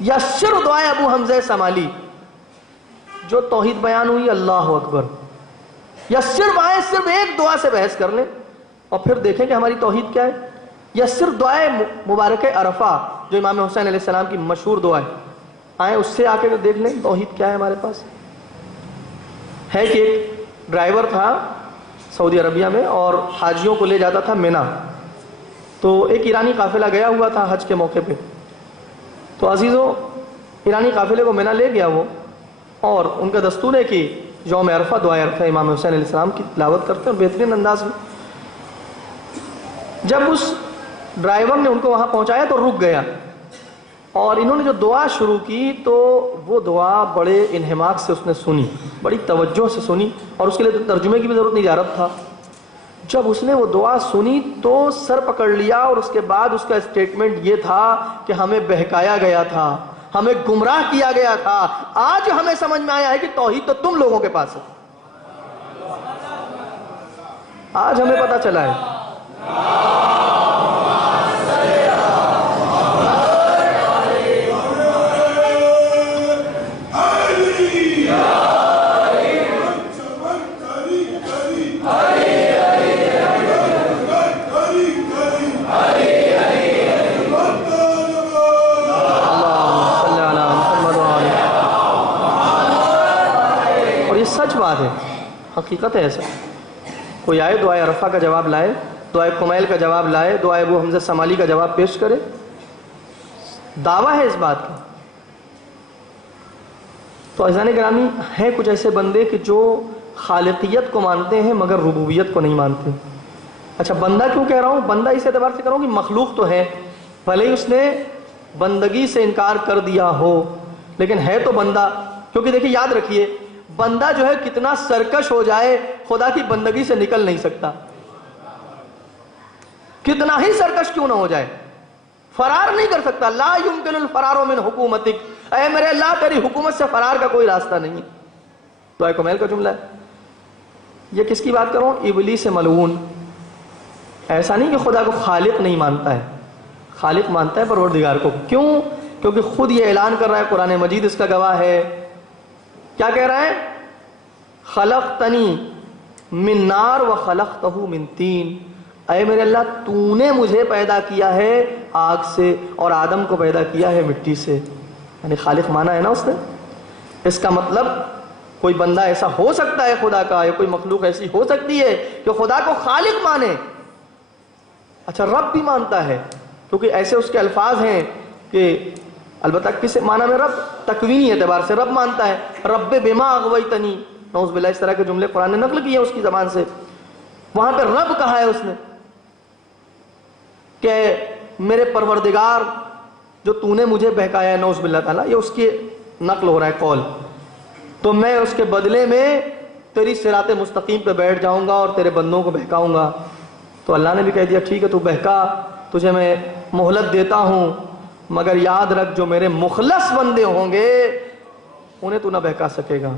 یا صرف دعائے ابو حمزہ سمالی جو توحید بیان ہوئی اللہ اکبر، یا صرف آئیں صرف ایک دعا سے بحث کر لیں اور پھر دیکھیں کہ ہماری توحید کیا ہے. یا صرف دعائے مبارک عرفہ جو امام حسین علیہ السلام کی مشہور دعا ہے، آئیں اس سے آ کے دیکھ لیں توحید کیا ہے ہمارے پاس. ہے کہ ایک ڈرائیور تھا سعودی عربیہ میں اور حاجیوں کو لے جاتا تھا مینا. تو ایک ایرانی قافلہ گیا ہوا تھا حج کے موقع پہ. تو عزیزوں، ایرانی قافلے کو مینا لے گیا وہ، اور ان کا دستور ہے کہ یوم عرفہ دعائے عرفہ امام حسین علیہ السلام کی تلاوت کرتے ہیں بہترین انداز میں. جب اس ڈرائیور نے ان کو وہاں پہنچایا تو رک گیا، اور انہوں نے جو دعا شروع کی تو وہ دعا بڑے انہماک سے اس نے سنی، بڑی توجہ سے سنی، اور اس کے لیے ترجمے کی بھی ضرورت نہیں، جا رہا تھا. جب اس نے وہ دعا سنی تو سر پکڑ لیا، اور اس کے بعد اس کا اسٹیٹمنٹ یہ تھا کہ ہمیں بہکایا گیا تھا، ہمیں گمراہ کیا گیا تھا، آج ہمیں سمجھ میں آیا ہے کہ توحید تو تم لوگوں کے پاس ہے. آج ہمیں پتہ چلا ہے. بات ہے، حقیقت ہے. ایسا کوئی آئے دعائے عرفہ کا جواب لائے، دعائے کمیل کا جواب لائے، دعائے ابو حمزہ سمالی کا جواب پیش کرے، دعویٰ ہے اس بات کا. تو عزیزان گرامی، ہیں کچھ ایسے بندے کہ جو خالقیت کو مانتے ہیں مگر ربوبیت کو نہیں مانتے. اچھا، بندہ کیوں کہہ رہا ہوں؟ بندہ اس اعتبار سے کہہ رہا ہوں کہ مخلوق تو ہے، بھلے ہی اس نے بندگی سے انکار کر دیا ہو، لیکن ہے تو بندہ. کیونکہ دیکھیں یاد رکھیے، بندہ جو ہے کتنا سرکش ہو جائے خدا کی بندگی سے نکل نہیں سکتا. کتنا ہی سرکش کیوں نہ ہو جائے فرار نہیں کر سکتا. لا يمكن الفرار من حکومتک، اے میرے اللہ تیری حکومت سے فرار کا کوئی راستہ نہیں. دعائے کمیل کا جملہ ہے. یہ کس کی بات کروں؟ ابلیس ملعون. ایسا نہیں کہ خدا کو خالق نہیں مانتا ہے، خالق مانتا ہے پروردگار کو. کیوں؟ کیونکہ خود یہ اعلان کر رہا ہے، قرآن مجید اس کا گواہ ہے. کیا کہہ رہا ہے؟ خلقتنی من نار و خلقتہ من طین. اے میرے اللہ تو نے مجھے پیدا کیا ہے آگ سے اور آدم کو پیدا کیا ہے مٹی سے. یعنی خالق مانا ہے نا اس نے. اس کا مطلب کوئی بندہ ایسا ہو سکتا ہے خدا کا، یا کوئی مخلوق ایسی ہو سکتی ہے کہ خدا کو خالق مانے. اچھا رب بھی مانتا ہے، کیونکہ ایسے اس کے الفاظ ہیں کہ البتہ کس معنی میں رب؟ تکوینی اعتبار سے رب مانتا ہے. رب بما اغویتنی، نعوذ باللہ، اس طرح کے جملے قرآن نے نقل کیے اس کی زبان سے. وہاں پہ رب کہا ہے اس نے کہ میرے پروردگار جو تو نے مجھے بہکایا ہے، نعوذ باللہ تعالیٰ، یہ اس کی نقل ہو رہا ہے قول. تو میں اس کے بدلے میں تیری صراط مستقیم پہ بیٹھ جاؤں گا اور تیرے بندوں کو بہکاؤں گا. تو اللہ نے بھی کہہ دیا ٹھیک ہے تو بہکا، تجھے میں مہلت دیتا ہوں، مگر یاد رکھ جو میرے مخلص بندے ہوں گے انہیں تو نہ بہکا سکے گا.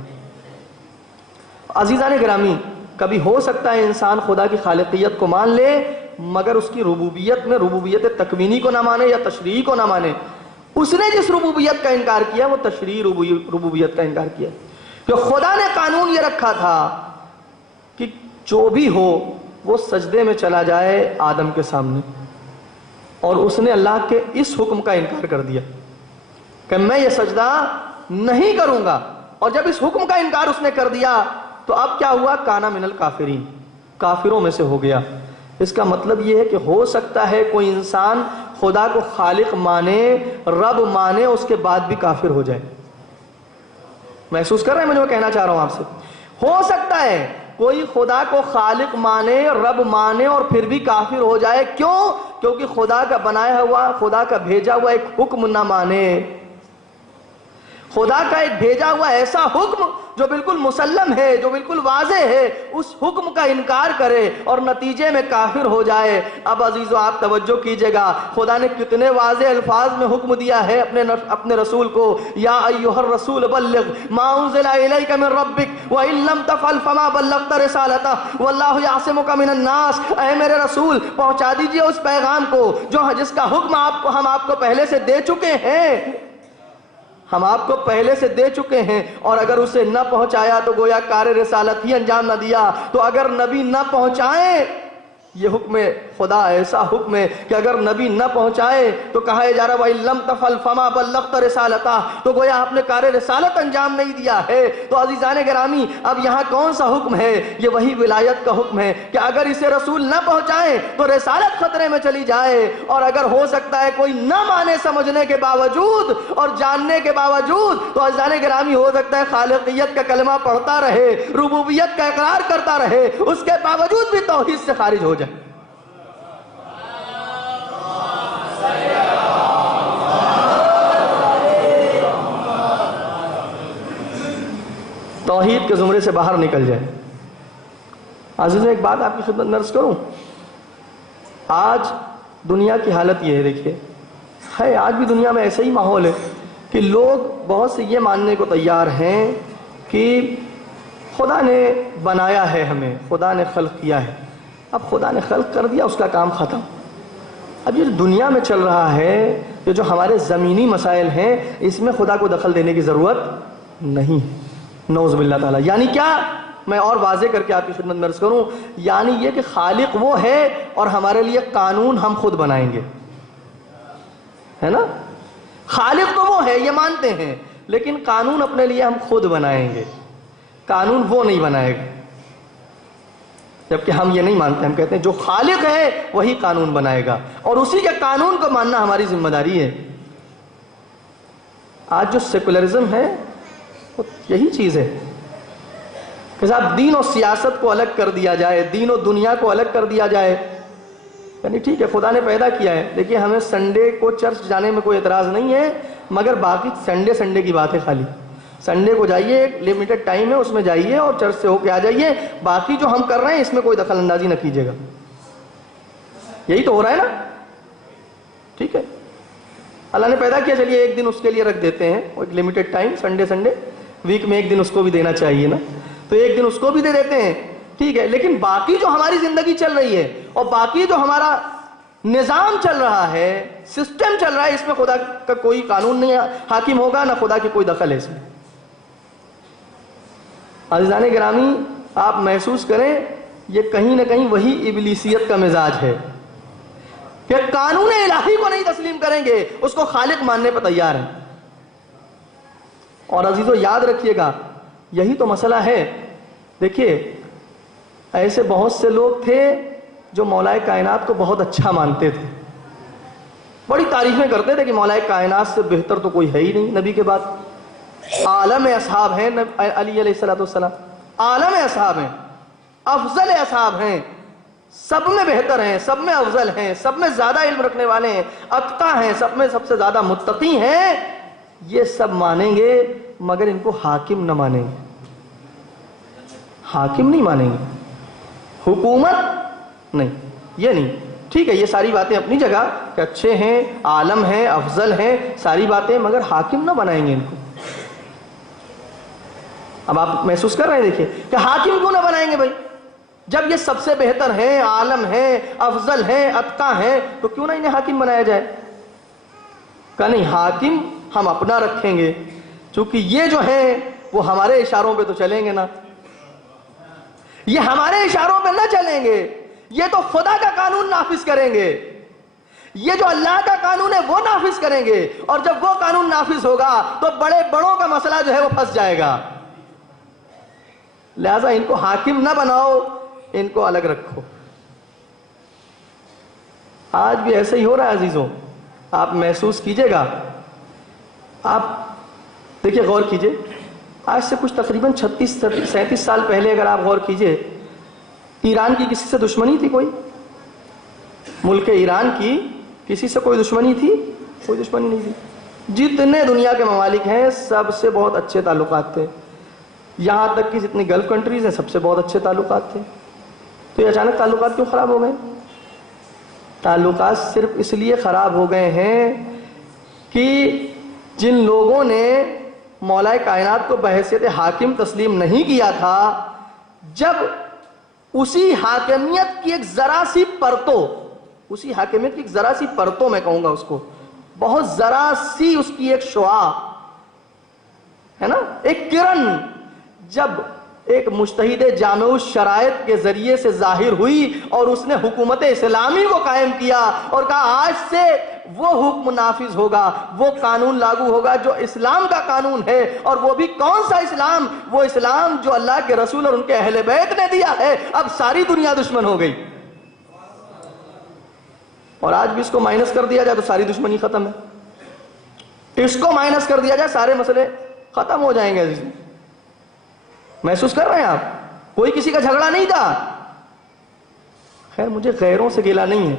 عزیزان گرامی، کبھی ہو سکتا ہے انسان خدا کی خالقیت کو مان لے مگر اس کی ربوبیت میں ربوبیت تکوینی کو نہ مانے یا تشریعی کو نہ مانے. اس نے جس ربوبیت کا انکار کیا وہ تشریعی ربوبیت کا انکار کیا. کہ خدا نے قانون یہ رکھا تھا کہ جو بھی ہو وہ سجدے میں چلا جائے آدم کے سامنے، اور اس نے اللہ کے اس حکم کا انکار کر دیا کہ میں یہ سجدہ نہیں کروں گا. اور جب اس حکم کا انکار اس نے کر دیا تو اب کیا ہوا؟ کانا من الکافرین، کافروں میں سے ہو گیا. اس کا مطلب یہ ہے کہ ہو سکتا ہے کوئی انسان خدا کو خالق مانے، رب مانے، اس کے بعد بھی کافر ہو جائے. محسوس کر رہے ہیں مجھے میں کہنا چاہ رہا ہوں آپ سے؟ ہو سکتا ہے کوئی خدا کو خالق مانے، رب مانے اور پھر بھی کافر ہو جائے. کیوں؟ کیونکہ خدا کا بنایا ہوا، خدا کا بھیجا ہوا ایک حکم نہ مانے. خدا کا ایک بھیجا ہوا ایسا حکم جو بالکل مسلم ہے، جو بالکل واضح ہے، اس حکم کا انکار کرے اور نتیجے میں کافر ہو جائے. اب عزیزو آپ توجہ کیجئے گا، خدا نے کتنے واضح الفاظ میں حکم دیا ہے اپنے رسول کو. یا ایھا الرسول بلغ ما انزل الیک من ربک وان لم تفعل فما بلغت رسالتہ واللہ یعصمک من الناس. اے میرے رسول پہنچا دیجئے اس پیغام کو جس کا حکم ہم آپ کو پہلے سے دے چکے ہیں، ہم آپ کو پہلے سے دے چکے ہیں. اور اگر اسے نہ پہنچایا تو گویا کار رسالت ہی انجام نہ دیا. تو اگر نبی نہ پہنچائے، یہ حکم خدا ایسا حکم ہے کہ اگر نبی نہ پہنچائے تو کہا جا رہا وَإِن لَمْ تَفْعَلْ فَمَا بَلَّغْتَ رِسَالَتَهُ، تو گویا آپ نے کار رسالت انجام نہیں دیا ہے. تو عزیزان گرامی، اب یہاں کون سا حکم ہے؟ یہ وہی ولایت کا حکم ہے کہ اگر اسے رسول نہ پہنچائے تو رسالت خطرے میں چلی جائے. اور اگر ہو سکتا ہے کوئی نہ مانے سمجھنے کے باوجود اور جاننے کے باوجود، تو عزیزان گرامی ہو سکتا ہے خالقیت کا کلمہ پڑھتا رہے، ربوبیت کا اقرار کرتا رہے، اس کے باوجود بھی توحید سے خارج ہو جائے. توحید کے زمرے سے باہر نکل جائے. عزیزوں ایک بات آپ کی خدمت میں عرض کروں، آج دنیا کی حالت یہ ہے، دیکھیے ہے آج بھی دنیا میں ایسا ہی ماحول ہے کہ لوگ بہت سے یہ ماننے کو تیار ہیں کہ خدا نے بنایا ہے، ہمیں خدا نے خلق کیا ہے. اب خدا نے خلق کر دیا، اس کا کام ختم. اب یہ دنیا میں چل رہا ہے کہ جو ہمارے زمینی مسائل ہیں اس میں خدا کو دخل دینے کی ضرورت نہیں. نعوذ باللہ تعالیٰ. یعنی کیا؟ میں اور واضح کر کے آپ کی خدمت میں عرض کروں، یعنی یہ کہ خالق وہ ہے اور ہمارے لیے قانون ہم خود بنائیں گے، ہے نا؟ خالق تو وہ ہے، یہ مانتے ہیں، لیکن قانون اپنے لیے ہم خود بنائیں گے، قانون وہ نہیں بنائے گا. جبکہ ہم یہ نہیں مانتے، ہم کہتے ہیں جو خالق ہے وہی قانون بنائے گا اور اسی کے قانون کو ماننا ہماری ذمہ داری ہے. آج جو سیکولرزم ہے وہ یہی چیز ہے کہ صاحب دین و سیاست کو الگ کر دیا جائے، دین و دنیا کو الگ کر دیا جائے. یعنی ٹھیک ہے خدا نے پیدا کیا ہے، دیکھیے ہمیں سنڈے کو چرچ جانے میں کوئی اعتراض نہیں ہے، مگر باقی سنڈے کی بات ہے، خالی سنڈے کو جائیے، ایک لمیٹڈ ٹائم ہے اس میں جائیے اور چرچ سے ہو کے آ جائیے، باقی جو ہم کر رہے ہیں اس میں کوئی دخل اندازی نہ کیجیے گا. یہی تو ہو رہا ہے نا. ٹھیک ہے، اللہ نے پیدا کیا، چلیے ایک دن اس کے لیے رکھ دیتے ہیں، ایک لمیٹڈ ٹائم، سنڈے ویک میں ایک دن اس کو بھی دینا چاہیے نا، تو ایک دن اس کو بھی دے دیتے ہیں. ٹھیک ہے، لیکن باقی جو ہماری زندگی چل رہی ہے اور باقی جو ہمارا نظام چل رہا ہے، سسٹم چل رہا ہے، اس میں خدا کا کوئی قانون نہیں حاکم ہوگا، نہ خدا کی کوئی دخل ہے اس میں. عزیزان گرامی، آپ محسوس کریں یہ کہیں نہ کہیں وہی ابلیسیت کا مزاج ہے کہ قانون الہی کو نہیں تسلیم کریں گے، اس کو خالق ماننے پر تیار ہیں. اور عزیزو یاد رکھیے گا یہی تو مسئلہ ہے. دیکھیے ایسے بہت سے لوگ تھے جو مولائے کائنات کو بہت اچھا مانتے تھے، بڑی تعریفیں کرتے تھے کہ مولائے کائنات سے بہتر تو کوئی ہے ہی نہیں نبی کے بعد. عالم اصحاب ہیں علی علیہ السلام، عالم اصحاب ہیں، افضل اصحاب ہیں، سب میں بہتر ہیں، سب میں افضل ہیں، سب میں زیادہ علم رکھنے والے ہیں، اتقی ہیں، سب میں سب سے زیادہ متقی ہیں. یہ سب مانیں گے مگر ان کو حاکم نہ مانیں گے، حاکم نہیں مانیں گے، حکومت نہیں، یہ نہیں. ٹھیک ہے یہ ساری باتیں اپنی جگہ کہ اچھے ہیں، عالم ہیں، افضل ہیں، ساری باتیں، مگر حاکم نہ بنائیں گے ان کو. اب آپ محسوس کر رہے ہیں، دیکھیں کہ حاکم کیوں نہ بنائیں گے بھائی، جب یہ سب سے بہتر ہیں، عالم ہیں، افضل ہیں، اتقی ہیں، تو کیوں نہ انہیں حاکم بنایا جائے. کہ نہیں، حاکم ہم اپنا رکھیں گے، چونکہ یہ جو ہیں وہ ہمارے اشاروں پہ تو چلیں گے نا، یہ ہمارے اشاروں پہ نہ چلیں گے، یہ تو خدا کا قانون نافذ کریں گے، یہ جو اللہ کا قانون ہے وہ نافذ کریں گے. اور جب وہ قانون نافذ ہوگا تو بڑے بڑوں کا مسئلہ جو ہے وہ پھنس جائے گا. لہذا ان کو حاکم نہ بناؤ، ان کو الگ رکھو. آج بھی ایسے ہی ہو رہا ہے عزیزوں، آپ محسوس کیجئے گا. آپ دیکھیے غور کیجئے، آج سے کچھ تقریباً 36-37 سال پہلے اگر آپ غور کیجئے، ایران کی کسی سے دشمنی تھی؟ کوئی ملک ایران کی کسی سے کوئی دشمنی تھی؟ کوئی دشمنی نہیں تھی. جتنے دنیا کے ممالک ہیں سب سے بہت اچھے تعلقات تھے، یہاں تک کہ جتنی گلف کنٹریز ہیں سب سے بہت اچھے تعلقات تھے. تو یہ اچانک تعلقات کیوں خراب ہو گئے؟ تعلقات صرف اس لیے خراب ہو گئے ہیں کہ جن لوگوں نے مولائے کائنات کو بحیثیت حاکم تسلیم نہیں کیا تھا، جب اسی حاکمیت کی ایک ذرا سی پرتوں، اسی حاکمیت کی ایک ذرا سی پرتوں، میں کہوں گا اس کو بہت ذرا سی، اس کی ایک شعاع ہے نا، ایک کرن، جب ایک مجتہد جامع الشرائط کے ذریعے سے ظاہر ہوئی اور اس نے حکومت اسلامی کو قائم کیا اور کہا آج سے وہ حکم نافذ ہوگا، وہ قانون لاگو ہوگا جو اسلام کا قانون ہے. اور وہ بھی کون سا اسلام؟ وہ اسلام جو اللہ کے رسول اور ان کے اہل بیت نے دیا ہے. اب ساری دنیا دشمن ہو گئی، اور آج بھی اس کو مائنس کر دیا جائے تو ساری دشمنی ختم ہے. اس کو مائنس کر دیا جائے سارے مسئلے ختم ہو جائیں گے. محسوس کر رہے ہیں آپ؟ کوئی کسی کا جھگڑا نہیں تھا. خیر مجھے غیروں سے گلہ نہیں ہے،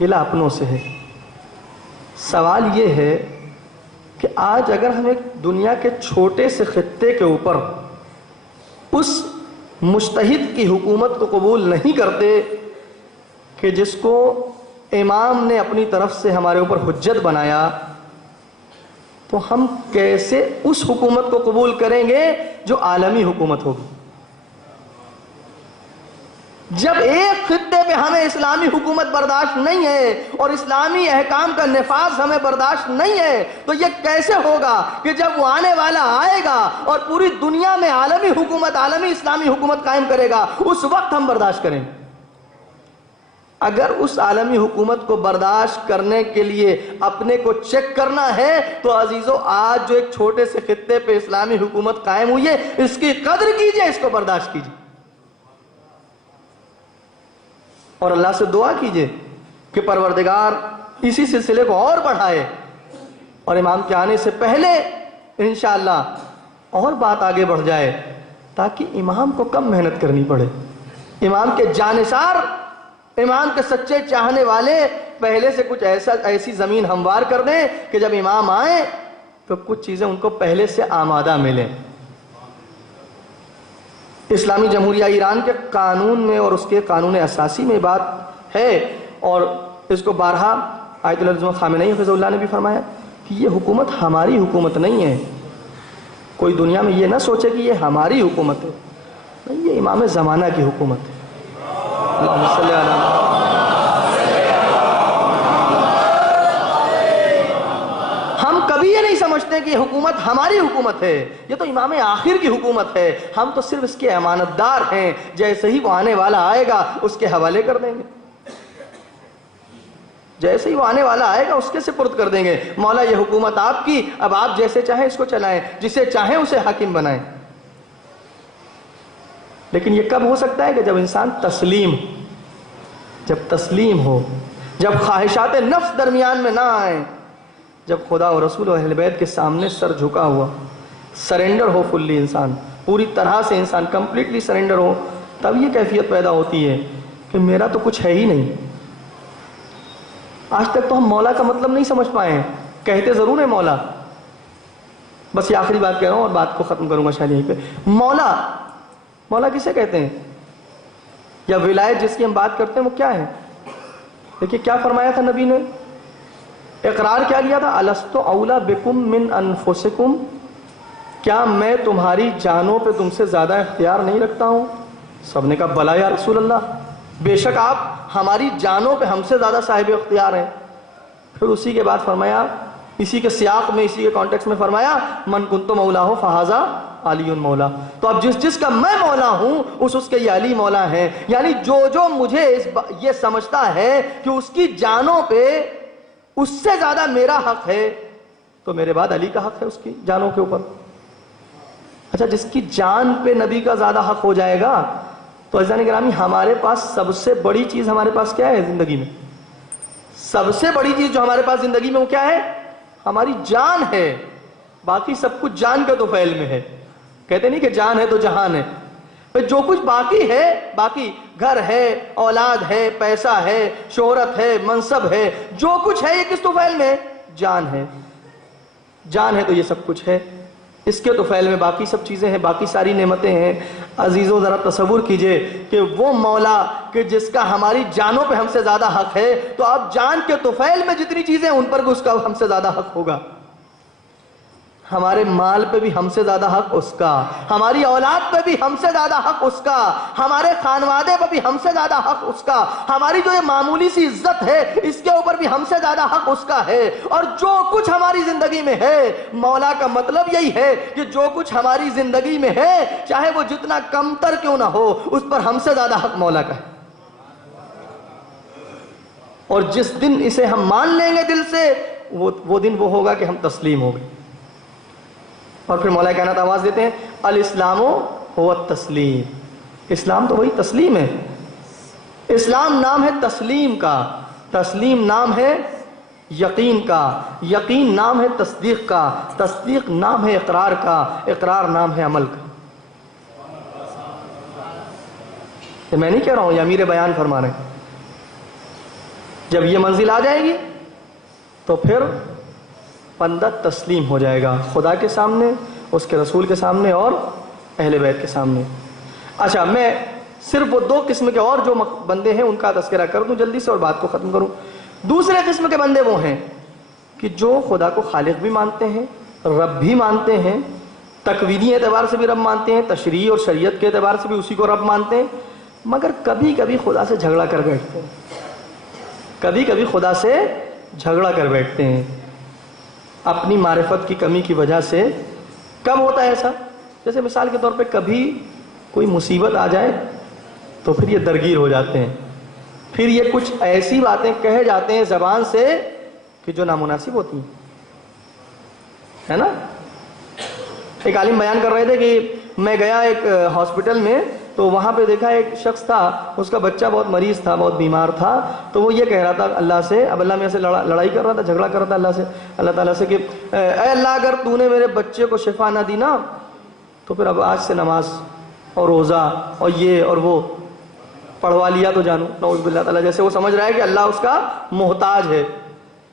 گلہ اپنوں سے ہے. سوال یہ ہے کہ آج اگر ہم ایک دنیا کے چھوٹے سے خطے کے اوپر اس مجتہد کی حکومت کو قبول نہیں کرتے کہ جس کو امام نے اپنی طرف سے ہمارے اوپر حجت بنایا، تو ہم کیسے اس حکومت کو قبول کریں گے جو عالمی حکومت ہوگی؟ جب ایک خطے پہ ہمیں اسلامی حکومت برداشت نہیں ہے اور اسلامی احکام کا نفاذ ہمیں برداشت نہیں ہے، تو یہ کیسے ہوگا کہ جب وہ آنے والا آئے گا اور پوری دنیا میں عالمی حکومت، عالمی اسلامی حکومت قائم کرے گا، اس وقت ہم برداشت کریں. اگر اس عالمی حکومت کو برداشت کرنے کے لیے اپنے کو چیک کرنا ہے تو عزیزو آج جو ایک چھوٹے سے خطے پہ اسلامی حکومت قائم ہوئی ہے اس کی قدر کیجئے، اس کو برداشت کیجئے، اور اللہ سے دعا کیجئے کہ پروردگار اسی سلسلے کو اور بڑھائے اور امام کے آنے سے پہلے انشاءاللہ اور بات آگے بڑھ جائے تاکہ امام کو کم محنت کرنی پڑے. امام کے جانثار امام کے سچے چاہنے والے پہلے سے کچھ ایسی زمین ہموار کر دیں کہ جب امام آئیں تو کچھ چیزیں ان کو پہلے سے آمادہ ملیں۔ اسلامی جمہوریہ ایران کے قانون میں اور اس کے قانون اساسی میں بات ہے، اور اس کو بارہا آیت العظم خامنئی حفظ اللہ نے بھی فرمایا کہ یہ حکومت ہماری حکومت نہیں ہے۔ کوئی دنیا میں یہ نہ سوچے کہ یہ ہماری حکومت ہے، نہیں، یہ امام زمانہ کی حکومت ہے۔ اللہم صلی علی محمد۔ ہم کبھی یہ نہیں سمجھتے کہ یہ حکومت ہماری حکومت ہے، یہ تو امام آخر کی حکومت ہے، ہم تو صرف اس کے امانت دار ہیں، جیسے ہی وہ آنے والا آئے گا اس کے حوالے کر دیں گے، جیسے ہی وہ آنے والا آئے گا اس کے سپرد کر دیں گے، مولا یہ حکومت آپ کی، اب آپ جیسے چاہیں اس کو چلائیں، جسے چاہیں اسے حاکم بنائیں۔ لیکن یہ کب ہو سکتا ہے کہ جب انسان تسلیم ہو، جب خواہشات نفس درمیان میں نہ آئیں، جب خدا و رسول و اہل بیت کے سامنے سر جھکا ہوا، سرنڈر ہو، فلی انسان پوری طرح سے انسان کمپلیٹلی سرنڈر ہو، تب یہ کیفیت پیدا ہوتی ہے کہ میرا تو کچھ ہے ہی نہیں۔ آج تک تو ہم مولا کا مطلب نہیں سمجھ پائے ہیں، کہتے ضرور ہیں مولا۔ بس یہ آخری بات کہہ رہا ہوں اور بات کو ختم کروں گا شاید یہیں پہ۔ مولا کسے کہتے ہیں؟ یا ولایت جس کی ہم بات کرتے ہیں وہ کیا ہے؟ دیکھیے کیا فرمایا تھا نبی نے، اقرار کیا لیا تھا، الستو اولا بکم من انفسکم، کیا میں تمہاری جانوں پہ تم سے زیادہ اختیار نہیں رکھتا ہوں؟ سب نے کہا بلا یا رسول اللہ، بے شک آپ ہماری جانوں پہ ہم سے زیادہ صاحب اختیار ہیں۔ پھر اسی کے بعد فرمایا، اسی کے سیاق میں، اسی کے کانٹیکس میں فرمایا، من کنت مولا ہو فہذا علی مولا، تو اب جس کا میں مولا ہوں اس کے یہ علی مولا ہیں۔ یعنی جو مجھے یہ سمجھتا ہے کہ اس کی جانوں پہ اس سے زیادہ میرا حق ہے، تو میرے بعد علی کا حق ہے اس کی جانوں کے اوپر۔ اچھا، جس کی جان پہ نبی کا زیادہ حق ہو جائے گا تو عزیزان گرامی ہمارے پاس سب سے بڑی چیز ہمارے پاس کیا ہے زندگی میں؟ سب سے بڑی چیز جو ہمارے پاس زندگی میں وہ کیا ہے؟ ہماری جان ہے۔ باقی سب کچھ جان کے توفیل میں ہے، کہتے نہیں کہ جان ہے تو جہان ہے، جو کچھ باقی ہے، باقی گھر ہے، اولاد ہے، پیسہ ہے، شہرت ہے، منصب ہے، جو کچھ ہے یہ کس توفیل میں؟ جان ہے۔ جان ہے تو یہ سب کچھ ہے، اس کے توفیل میں باقی سب چیزیں ہیں، باقی ساری نعمتیں ہیں۔ عزیزو ذرا تصور کیجئے کہ وہ مولا کہ جس کا ہماری جانوں پہ ہم سے زیادہ حق ہے، تو اب جان کے توفیل میں جتنی چیزیں ان پر بھی اس کا ہم سے زیادہ حق ہوگا۔ ہمارے مال پہ بھی ہم سے زیادہ حق اس کا، ہماری اولاد پہ بھی ہم سے زیادہ حق اس کا، ہمارے خانوادے پہ بھی ہم سے زیادہ حق اس کا، ہماری جو یہ معمولی سی عزت ہے اس کے اوپر بھی ہم سے زیادہ حق اس کا ہے۔ اور جو کچھ ہماری زندگی میں ہے، مولا کا مطلب یہی ہے کہ جو کچھ ہماری زندگی میں ہے، چاہے وہ جتنا کمتر کیوں نہ ہو، اس پر ہم سے زیادہ حق مولا کا ہے۔ اور جس دن اسے ہم مان لیں گے دل سے، وہ دن وہ ہوگا کہ ہم تسلیم ہو گئے۔ اور پھر مولا کائنات آواز دیتے ہیں، الاسلام هو التسلیم، اسلام تو وہی تسلیم ہے۔ اسلام نام ہے تسلیم کا، تسلیم نام ہے یقین کا، یقین نام ہے تصدیق کا، تصدیق نام ہے اقرار کا، اقرار نام ہے عمل کا۔ یہ میں نہیں کہہ رہا ہوں، یہ امیر بیان فرما رہے ہیں۔ جب یہ منزل آ جائے گی تو پھر بندہ تسلیم ہو جائے گا، خدا کے سامنے، اس کے رسول کے سامنے اور اہل بیت کے سامنے۔ اچھا، میں صرف وہ دو قسم کے اور جو بندے ہیں ان کا تذکرہ کر دوں جلدی سے اور بات کو ختم کروں۔ دوسرے قسم کے بندے وہ ہیں کہ جو خدا کو خالق بھی مانتے ہیں، رب بھی مانتے ہیں، تکوینی اعتبار سے بھی رب مانتے ہیں، تشریع اور شریعت کے اعتبار سے بھی اسی کو رب مانتے ہیں، مگر کبھی کبھی خدا سے جھگڑا کر بیٹھتے ہیں، کبھی کبھی خدا سے جھگڑا کر بیٹھتے ہیں اپنی معرفت کی کمی کی وجہ سے۔ کب ہوتا ہے ایسا؟ جیسے مثال کے طور پہ کبھی کوئی مصیبت آ جائے تو پھر یہ درگیر ہو جاتے ہیں، پھر یہ کچھ ایسی باتیں کہہ جاتے ہیں زبان سے کہ جو نامناسب ہوتی ہیں، ہے نا؟ ایک عالم بیان کر رہے تھے کہ میں گیا ایک ہاسپٹل میں، تو وہاں پہ دیکھا ایک شخص تھا، اس کا بچہ بہت مریض تھا، بہت بیمار تھا، تو وہ یہ کہہ رہا تھا اللہ سے، اب اللہ میں سے لڑائی کر رہا تھا، جھگڑا کر رہا تھا اللہ سے، اللہ تعالیٰ سے کہ اے اللہ اگر تو نے میرے بچے کو شفا نہ دی نا تو پھر اب آج سے نماز اور روزہ اور یہ اور وہ۔ پڑھوا لیا تو جانو نعوذ باللہ تعالیٰ، جیسے وہ سمجھ رہا ہے کہ اللہ اس کا محتاج ہے،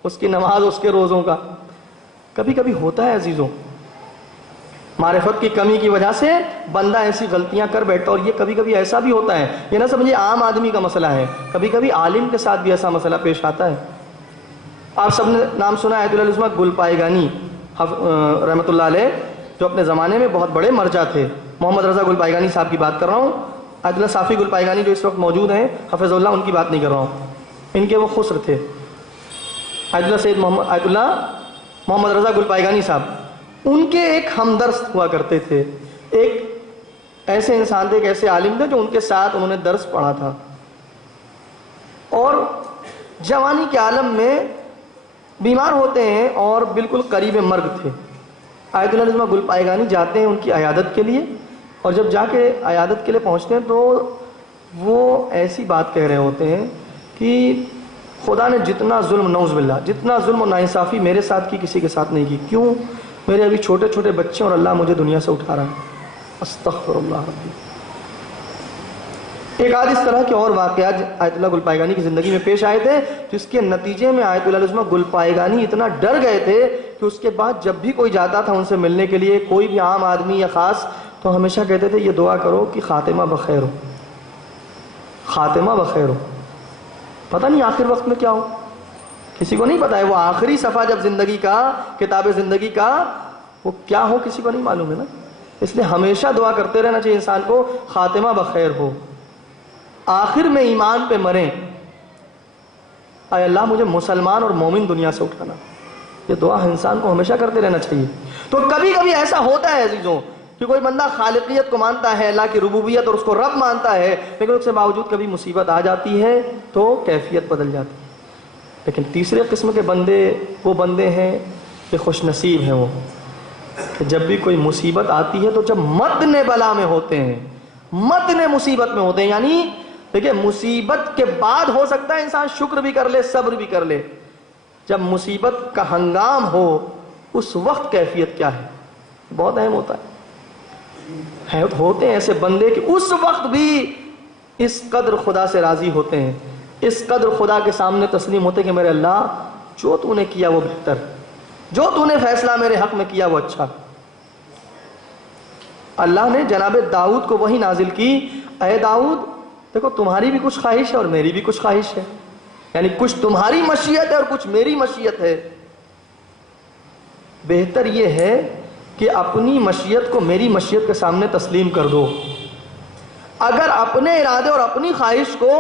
اس کی نماز اس کے روزوں کا۔ کبھی کبھی ہوتا ہے عزیزوں، معرفت کی کمی کی وجہ سے بندہ ایسی غلطیاں کر بیٹھتا، اور یہ کبھی کبھی ایسا بھی ہوتا ہے، یہ نہ سمجھے عام آدمی کا مسئلہ ہے، کبھی کبھی عالم کے ساتھ بھی ایسا مسئلہ پیش آتا ہے۔ آپ سب نے نام سنا ہے آیت اللہ عظمہ گلپائگانی رحمۃ اللہ علیہ، جو اپنے زمانے میں بہت بڑے مرجع تھے۔ محمد رضا گلپائگانی صاحب کی بات کر رہا ہوں، آیت اللہ صافی گلپائگانی جو اس وقت موجود ہیں حفظ اللہ، ان کی بات نہیں کر رہا ہوں، ان کے وہ خسر تھے۔ آیت اللہ سید آیت اللہ محمد رضا گلپائگانی صاحب، ان کے ایک ہمدرس ہوا کرتے تھے، ایک ایسے انسان تھے، ایک ایسے عالم تھے جو ان کے ساتھ انہوں نے درس پڑھا تھا، اور جوانی کے عالم میں بیمار ہوتے ہیں اور بالکل قریب مرگ تھے۔ آیت اللہ نظمہ گلپائگانی جاتے ہیں ان کی عیادت کے لیے، اور جب جا کے عیادت کے لیے پہنچتے ہیں تو وہ ایسی بات کہہ رہے ہوتے ہیں کہ خدا نے جتنا ظلم، نعوذ باللہ، جتنا ظلم و ناانصافی میرے ساتھ کی کسی کے ساتھ نہیں کی، کیوں؟ میرے ابھی چھوٹے چھوٹے بچے اور اللہ مجھے دنیا سے اٹھا رہا ہے، استغفر اللہ ربی۔ ایک آدھ اس طرح کے اور واقعات آیت اللہ گلپائگانی کی زندگی میں پیش آئے تھے، جس کے نتیجے میں آیت اللہ عظمہ گلپائگانی اتنا ڈر گئے تھے کہ اس کے بعد جب بھی کوئی جاتا تھا ان سے ملنے کے لیے، کوئی بھی عام آدمی یا خاص، تو ہمیشہ کہتے تھے یہ دعا کرو کہ خاتمہ بخیر ہو، خاتمہ بخیر ہو۔ پتہ نہیں آخر وقت میں کیا ہو، کسی کو نہیں پتا ہے، وہ آخری صفحہ جب زندگی کا، کتاب زندگی کا، وہ کیا ہو کسی کو نہیں معلوم ہے نا۔ اس لیے ہمیشہ دعا کرتے رہنا چاہیے انسان کو، خاتمہ بخیر ہو، آخر میں ایمان پہ مریں، اے اللہ مجھے مسلمان اور مومن دنیا سے اٹھانا۔ یہ دعا انسان کو ہمیشہ کرتے رہنا چاہیے۔ تو کبھی کبھی ایسا ہوتا ہے عزیزوں کہ کوئی بندہ خالقیت کو مانتا ہے، اللہ کی ربوبیت اور اس کو رب مانتا ہے، لیکن اس کے باوجود کبھی مصیبت آ جاتی ہے تو کیفیت بدل جاتی ہے۔ لیکن تیسرے قسم کے بندے وہ بندے ہیں کہ خوش نصیب ہیں، وہ کہ جب بھی کوئی مصیبت آتی ہے تو جب متن بلا میں ہوتے ہیں، متن مصیبت میں ہوتے ہیں، یعنی دیکھیں مصیبت کے بعد ہو سکتا ہے انسان شکر بھی کر لے، صبر بھی کر لے، جب مصیبت کا ہنگام ہو اس وقت کیفیت کیا ہے، بہت اہم ہوتا ہے۔ ہوتے ہیں ایسے بندے کہ اس وقت بھی اس قدر خدا سے راضی ہوتے ہیں، اس قدر خدا کے سامنے تسلیم ہوتے کہ میرے اللہ جو تو نے کیا وہ بہتر، جو تو نے فیصلہ میرے حق میں کیا وہ اچھا۔ اللہ نے جناب داؤد کو وہی نازل کی، اے داؤد دیکھو تمہاری بھی کچھ خواہش ہے اور میری بھی کچھ خواہش ہے، یعنی کچھ تمہاری مشیت ہے اور کچھ میری مشیت ہے، بہتر یہ ہے کہ اپنی مشیت کو میری مشیت کے سامنے تسلیم کر دو۔ اگر اپنے ارادے اور اپنی خواہش کو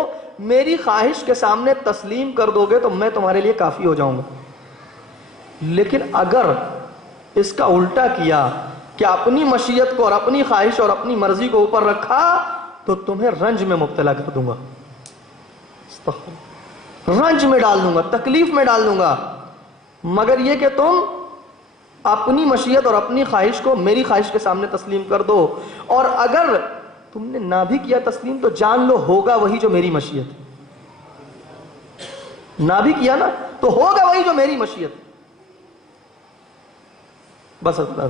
میری خواہش کے سامنے تسلیم کر دو گے تو میں تمہارے لیے کافی ہو جاؤں گا، لیکن اگر اس کا الٹا کیا کہ اپنی مشیت کو اور اپنی خواہش اور اپنی مرضی کو اوپر رکھا تو تمہیں رنج میں مبتلا کر دوں گا، رنج میں ڈال دوں گا، تکلیف میں ڈال دوں گا، مگر یہ کہ تم اپنی مشیت اور اپنی خواہش کو میری خواہش کے سامنے تسلیم کر دو، اور اگر تم نے نہ بھی کیا تسلیم تو جان لو ہوگا وہی جو میری مشیت ہے، نہ بھی کیا نا تو ہوگا وہی جو میری مشیت ہے، بس اتنا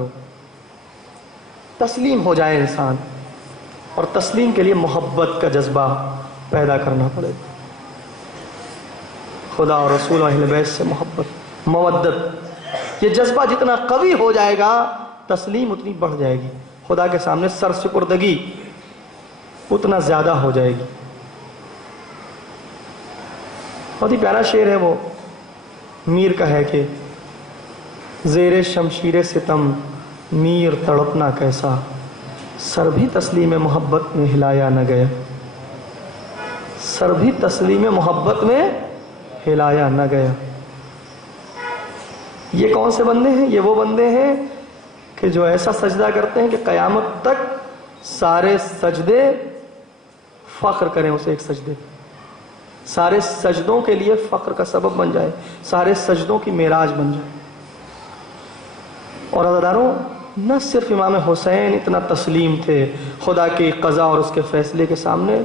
تسلیم ہو جائے انسان، اور تسلیم کے لیے محبت کا جذبہ پیدا کرنا پڑے، خدا اور رسول و اہل بیت سے محبت، مودت، یہ جذبہ جتنا قوی ہو جائے گا تسلیم اتنی بڑھ جائے گی، خدا کے سامنے سرسپردگی اتنا زیادہ ہو جائے گی۔ بہت ہی پیارا شعر ہے وہ میر کا ہے کہ زیر شمشیر ستم میر تڑپنا کیسا، سر بھی تسلیم محبت میں ہلایا نہ گیا، سر بھی تسلیم محبت میں ہلایا نہ گیا۔ یہ کون سے بندے ہیں؟ یہ وہ بندے ہیں کہ جو ایسا سجدہ کرتے ہیں کہ قیامت تک سارے سجدے فخر کریں اسے، ایک سجدے سارے سجدوں کے لیے فخر کا سبب بن جائے، سارے سجدوں کی معراج بن جائے۔ اور عزیزانو، نہ صرف امام حسین اتنا تسلیم تھے خدا کی قضا اور اس کے فیصلے کے سامنے،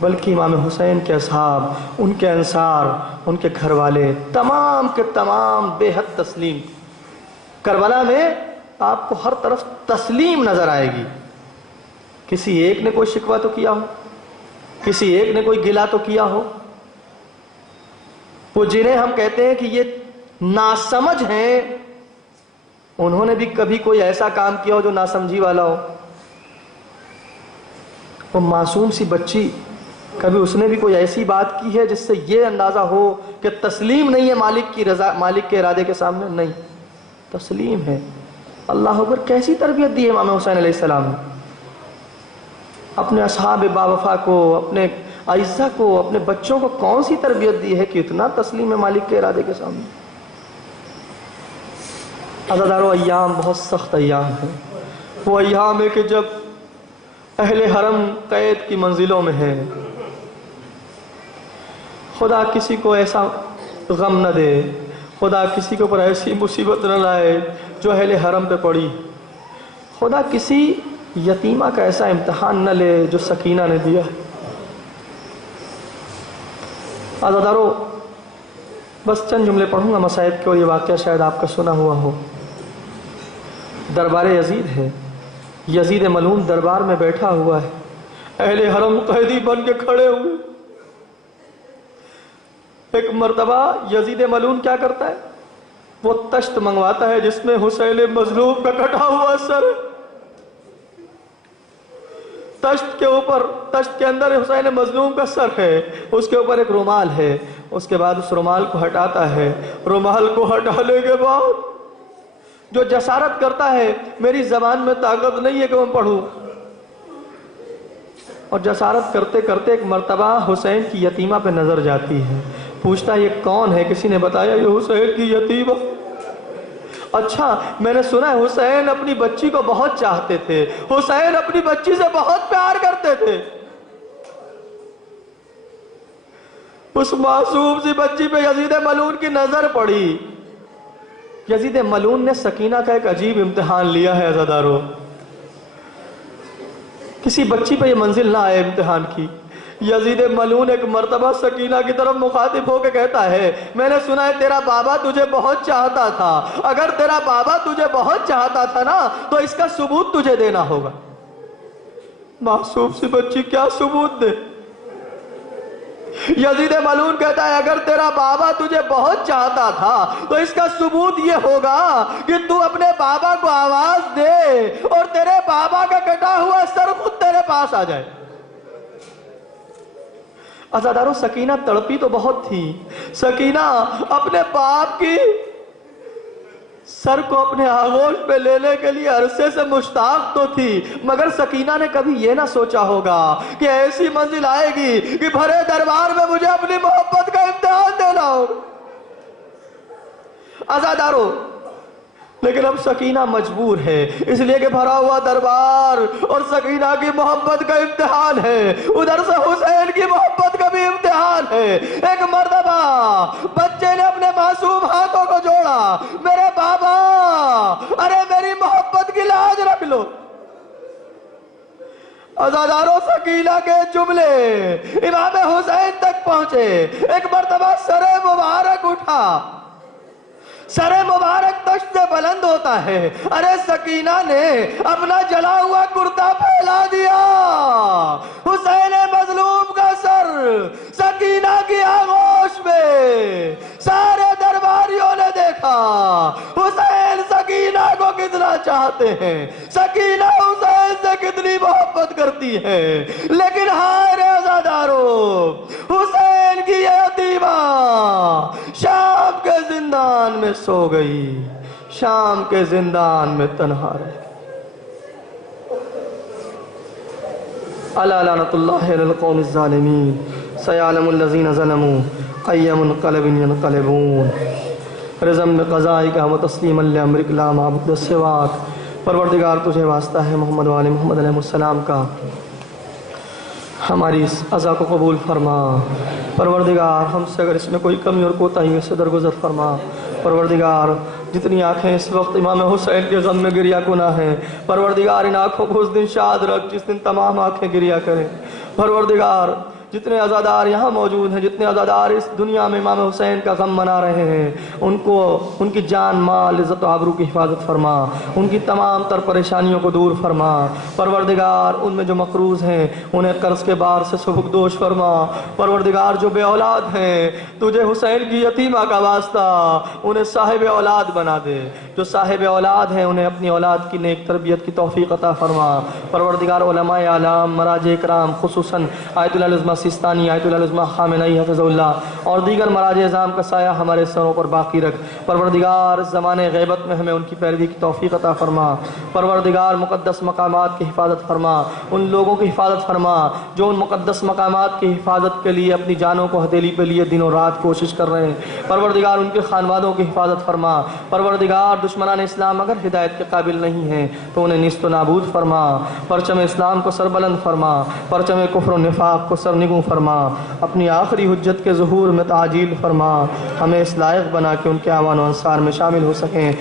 بلکہ امام حسین کے اصحاب، ان کے انصار، ان کے گھر والے، تمام کے تمام بے حد تسلیم۔ کربلا میں آپ کو ہر طرف تسلیم نظر آئے گی، کسی ایک نے کوئی شکوہ تو کیا ہو، کسی ایک نے کوئی گلہ تو کیا ہو؟ وہ جنہیں ہم کہتے ہیں کہ یہ ناسمجھ ہیں، انہوں نے بھی کبھی کوئی ایسا کام کیا ہو جو ناسمجھی والا ہو؟ وہ معصوم سی بچی، کبھی اس نے بھی کوئی ایسی بات کی ہے جس سے یہ اندازہ ہو کہ تسلیم نہیں ہے مالک کی رضا، مالک کے ارادے کے سامنے؟ نہیں، تسلیم ہے۔ اللہ اکبر، کیسی تربیت دی ہے امام حسین علیہ السلام نے اپنے اصحاب باوفا کو، اپنے اعزہ کو، اپنے بچوں کو کون سی تربیت دی ہے کہ اتنا تسلیم ہے مالک کے ارادے کے سامنے؟ عزادارو، ایام بہت سخت ایام ہیں۔ وہ ایام ہے کہ جب اہل حرم قید کی منزلوں میں ہے۔ خدا کسی کو ایسا غم نہ دے، خدا کسی کے اوپر ایسی مصیبت نہ لائے جو اہل حرم پہ پڑی، خدا کسی یتیمہ کا ایسا امتحان نہ لے جو سکینہ نے دیا۔ عزادارو، بس چند جملے پڑھوں گا مصائب کے، اور یہ واقعہ شاید آپ کا سنا ہوا ہو۔ دربار یزید ہے، یزید ملعون دربار میں بیٹھا ہوا ہے، اہل حرم قیدی بن کے کھڑے ہوئے۔ ایک مرتبہ یزید ملعون کیا کرتا ہے؟ وہ تشت منگواتا ہے جس میں حسین مظلوم کا کٹا ہوا سر، تشت کے اوپر، تشت کے اندر حسین مظلوم کا سر ہے، اس کے اوپر ایک رومال ہے، اس کے بعد اس رومال کو ہٹاتا ہے۔ رومال کو ہٹانے کے بعد جو جسارت کرتا ہے، میری زبان میں طاقت نہیں ہے کہ میں پڑھوں، اور جسارت کرتے کرتے ایک مرتبہ حسین کی یتیمہ پہ نظر جاتی ہے، پوچھتا یہ کون ہے؟ کسی نے بتایا یہ حسین کی یتیمہ۔ اچھا، میں نے سنا ہے حسین اپنی بچی کو بہت چاہتے تھے، حسین اپنی بچی سے بہت پیار کرتے تھے۔ اس معصوم سی بچی پہ یزید ملعون کی نظر پڑی۔ یزید ملعون نے سکینہ کا ایک عجیب امتحان لیا ہے عزادارو، کسی بچی پہ یہ منزل نہ آئے امتحان کی۔ یزید ملعون ایک مرتبہ سکینہ کی طرف مخاطب ہو کے کہتا ہے، میں نے سنا ہے تیرا بابا تجھے بہت چاہتا تھا، اگر تیرا بابا تجھے بہت چاہتا تھا نا تو اس کا ثبوت تجھے دینا ہوگا۔ معصوم سی بچی کیا ثبوت دے؟ یزید ملعون کہتا ہے اگر تیرا بابا تجھے بہت چاہتا تھا تو اس کا ثبوت یہ ہوگا کہ تو اپنے بابا کو آواز دے اور تیرے بابا کا کٹا ہوا سر خود تیرے پاس آ جائے۔ عزادارو، سکینہ تڑپی تو بہت تھی، سکینہ اپنے باپ کی سر کو اپنے آغوش پہ لینے کے لیے عرصے سے مشتاق تو تھی، مگر سکینہ نے کبھی یہ نہ سوچا ہوگا کہ ایسی منزل آئے گی کہ بھرے دربار میں مجھے اپنی محبت کا امتحان دینا ہوگا۔ عزادارو، لیکن اب سکینہ مجبور ہے، اس لیے کہ بھرا ہوا دربار اور سکینہ کی محبت کا امتحان ہے، ادھر سے حسین کی محبت کا بھی امتحان ہے۔ ایک مرتبہ بچے نے اپنے معصوم ہاتھوں کو جوڑا، میرے بابا، ارے میری محبت کی لاج رکھ لو۔ عزادارو، سکینہ کے جملے امام حسین تک پہنچے۔ ایک مرتبہ سر مبارک اٹھا، سر مبارک تشت سے بلند ہوتا ہے، ارے سکینہ نے اپنا جلا ہوا کرتا پھیلا دیا، حسین مظلوم کا سر سکینہ کی آغوش میں۔ سارے درباریوں نے دیکھا حسین سکینہ کو کتنا چاہتے ہیں، سکینہ حسین سے کتنی محبت کرتی ہے، لیکن ہائے رے عزادارو، حسین کی یہ یتیمہ شام کے زندان میں سو گئی، شام کے زندان میں تنہا رہ گئی۔ الا لعنۃ اللہ علی القوم الظالمین، سیعلم الذین ظلموا ای منقلب ینقلبون۔ رضم قضائک و تسلیما لامرک لا معبود سواک۔ پروردگار تجھے واسطہ ہے محمد و آل محمد علیہ السلام کا، ہماری اس عزا کو قبول فرما۔ پروردگار ہم سے اگر اس میں کوئی کمی اور کوتاہی سے درگزر فرما۔ پروردگار جتنی آنکھیں اس وقت امام حسین کے غم میں گریہ کناں ہیں، پروردگار ان آنکھوں کو اس دن شاد رکھ جس دن تمام آنکھیں گریہ کریں۔ پروردگار جتنے عزادار یہاں موجود ہیں، جتنے عزادار اس دنیا میں امام حسین کا غم منا رہے ہیں، ان کو ان کی جان مال عزت و آبرو کی حفاظت فرما، ان کی تمام تر پریشانیوں کو دور فرما۔ پروردگار ان میں جو مقروض ہیں انہیں قرض کے بار سے سبکدوش فرما۔ پروردگار جو بے اولاد ہیں، تجھے حسین کی یتیمہ کا واسطہ انہیں صاحب اولاد بنا دے۔ جو صاحب اولاد ہیں انہیں اپنی اولاد کی نیک تربیت کی توفیق عطا فرما۔ پروردگار علماء اعلام، مراجع کرام، خصوصاً آیت اللہ العظمہ سیستانی، آیت اللہ العظمہ خامنئی حفظ اللہ اور دیگر مراجع اعظام کا سایہ ہمارے سروں پر باقی رکھ۔ پروردگار زمانے غیبت میں ہمیں ان کی پیروی کی توفیق عطا فرما۔ پروردگار مقدس مقامات کی حفاظت فرما، ان لوگوں کی حفاظت فرما جو ان مقدس مقامات کی حفاظت کے لیے اپنی جانوں کو ہتھیلی پہ لیے دن و رات کوشش کر رہے ہیں۔ پروردگار ان کے خانوادوں کی حفاظت فرما۔ پروردگار دشمنان اسلام اگر ہدایت کے قابل نہیں ہیں تو انہیں نیست و نابود فرما۔ پرچم اسلام کو سربلند فرما، پرچم کفر و نفاق کو سرنگوں فرما۔ اپنی آخری حجت کے ظہور میں تعجیل فرما، ہمیں اس لائق بنا کہ ان کے اعوان و انصار میں شامل ہو سکیں۔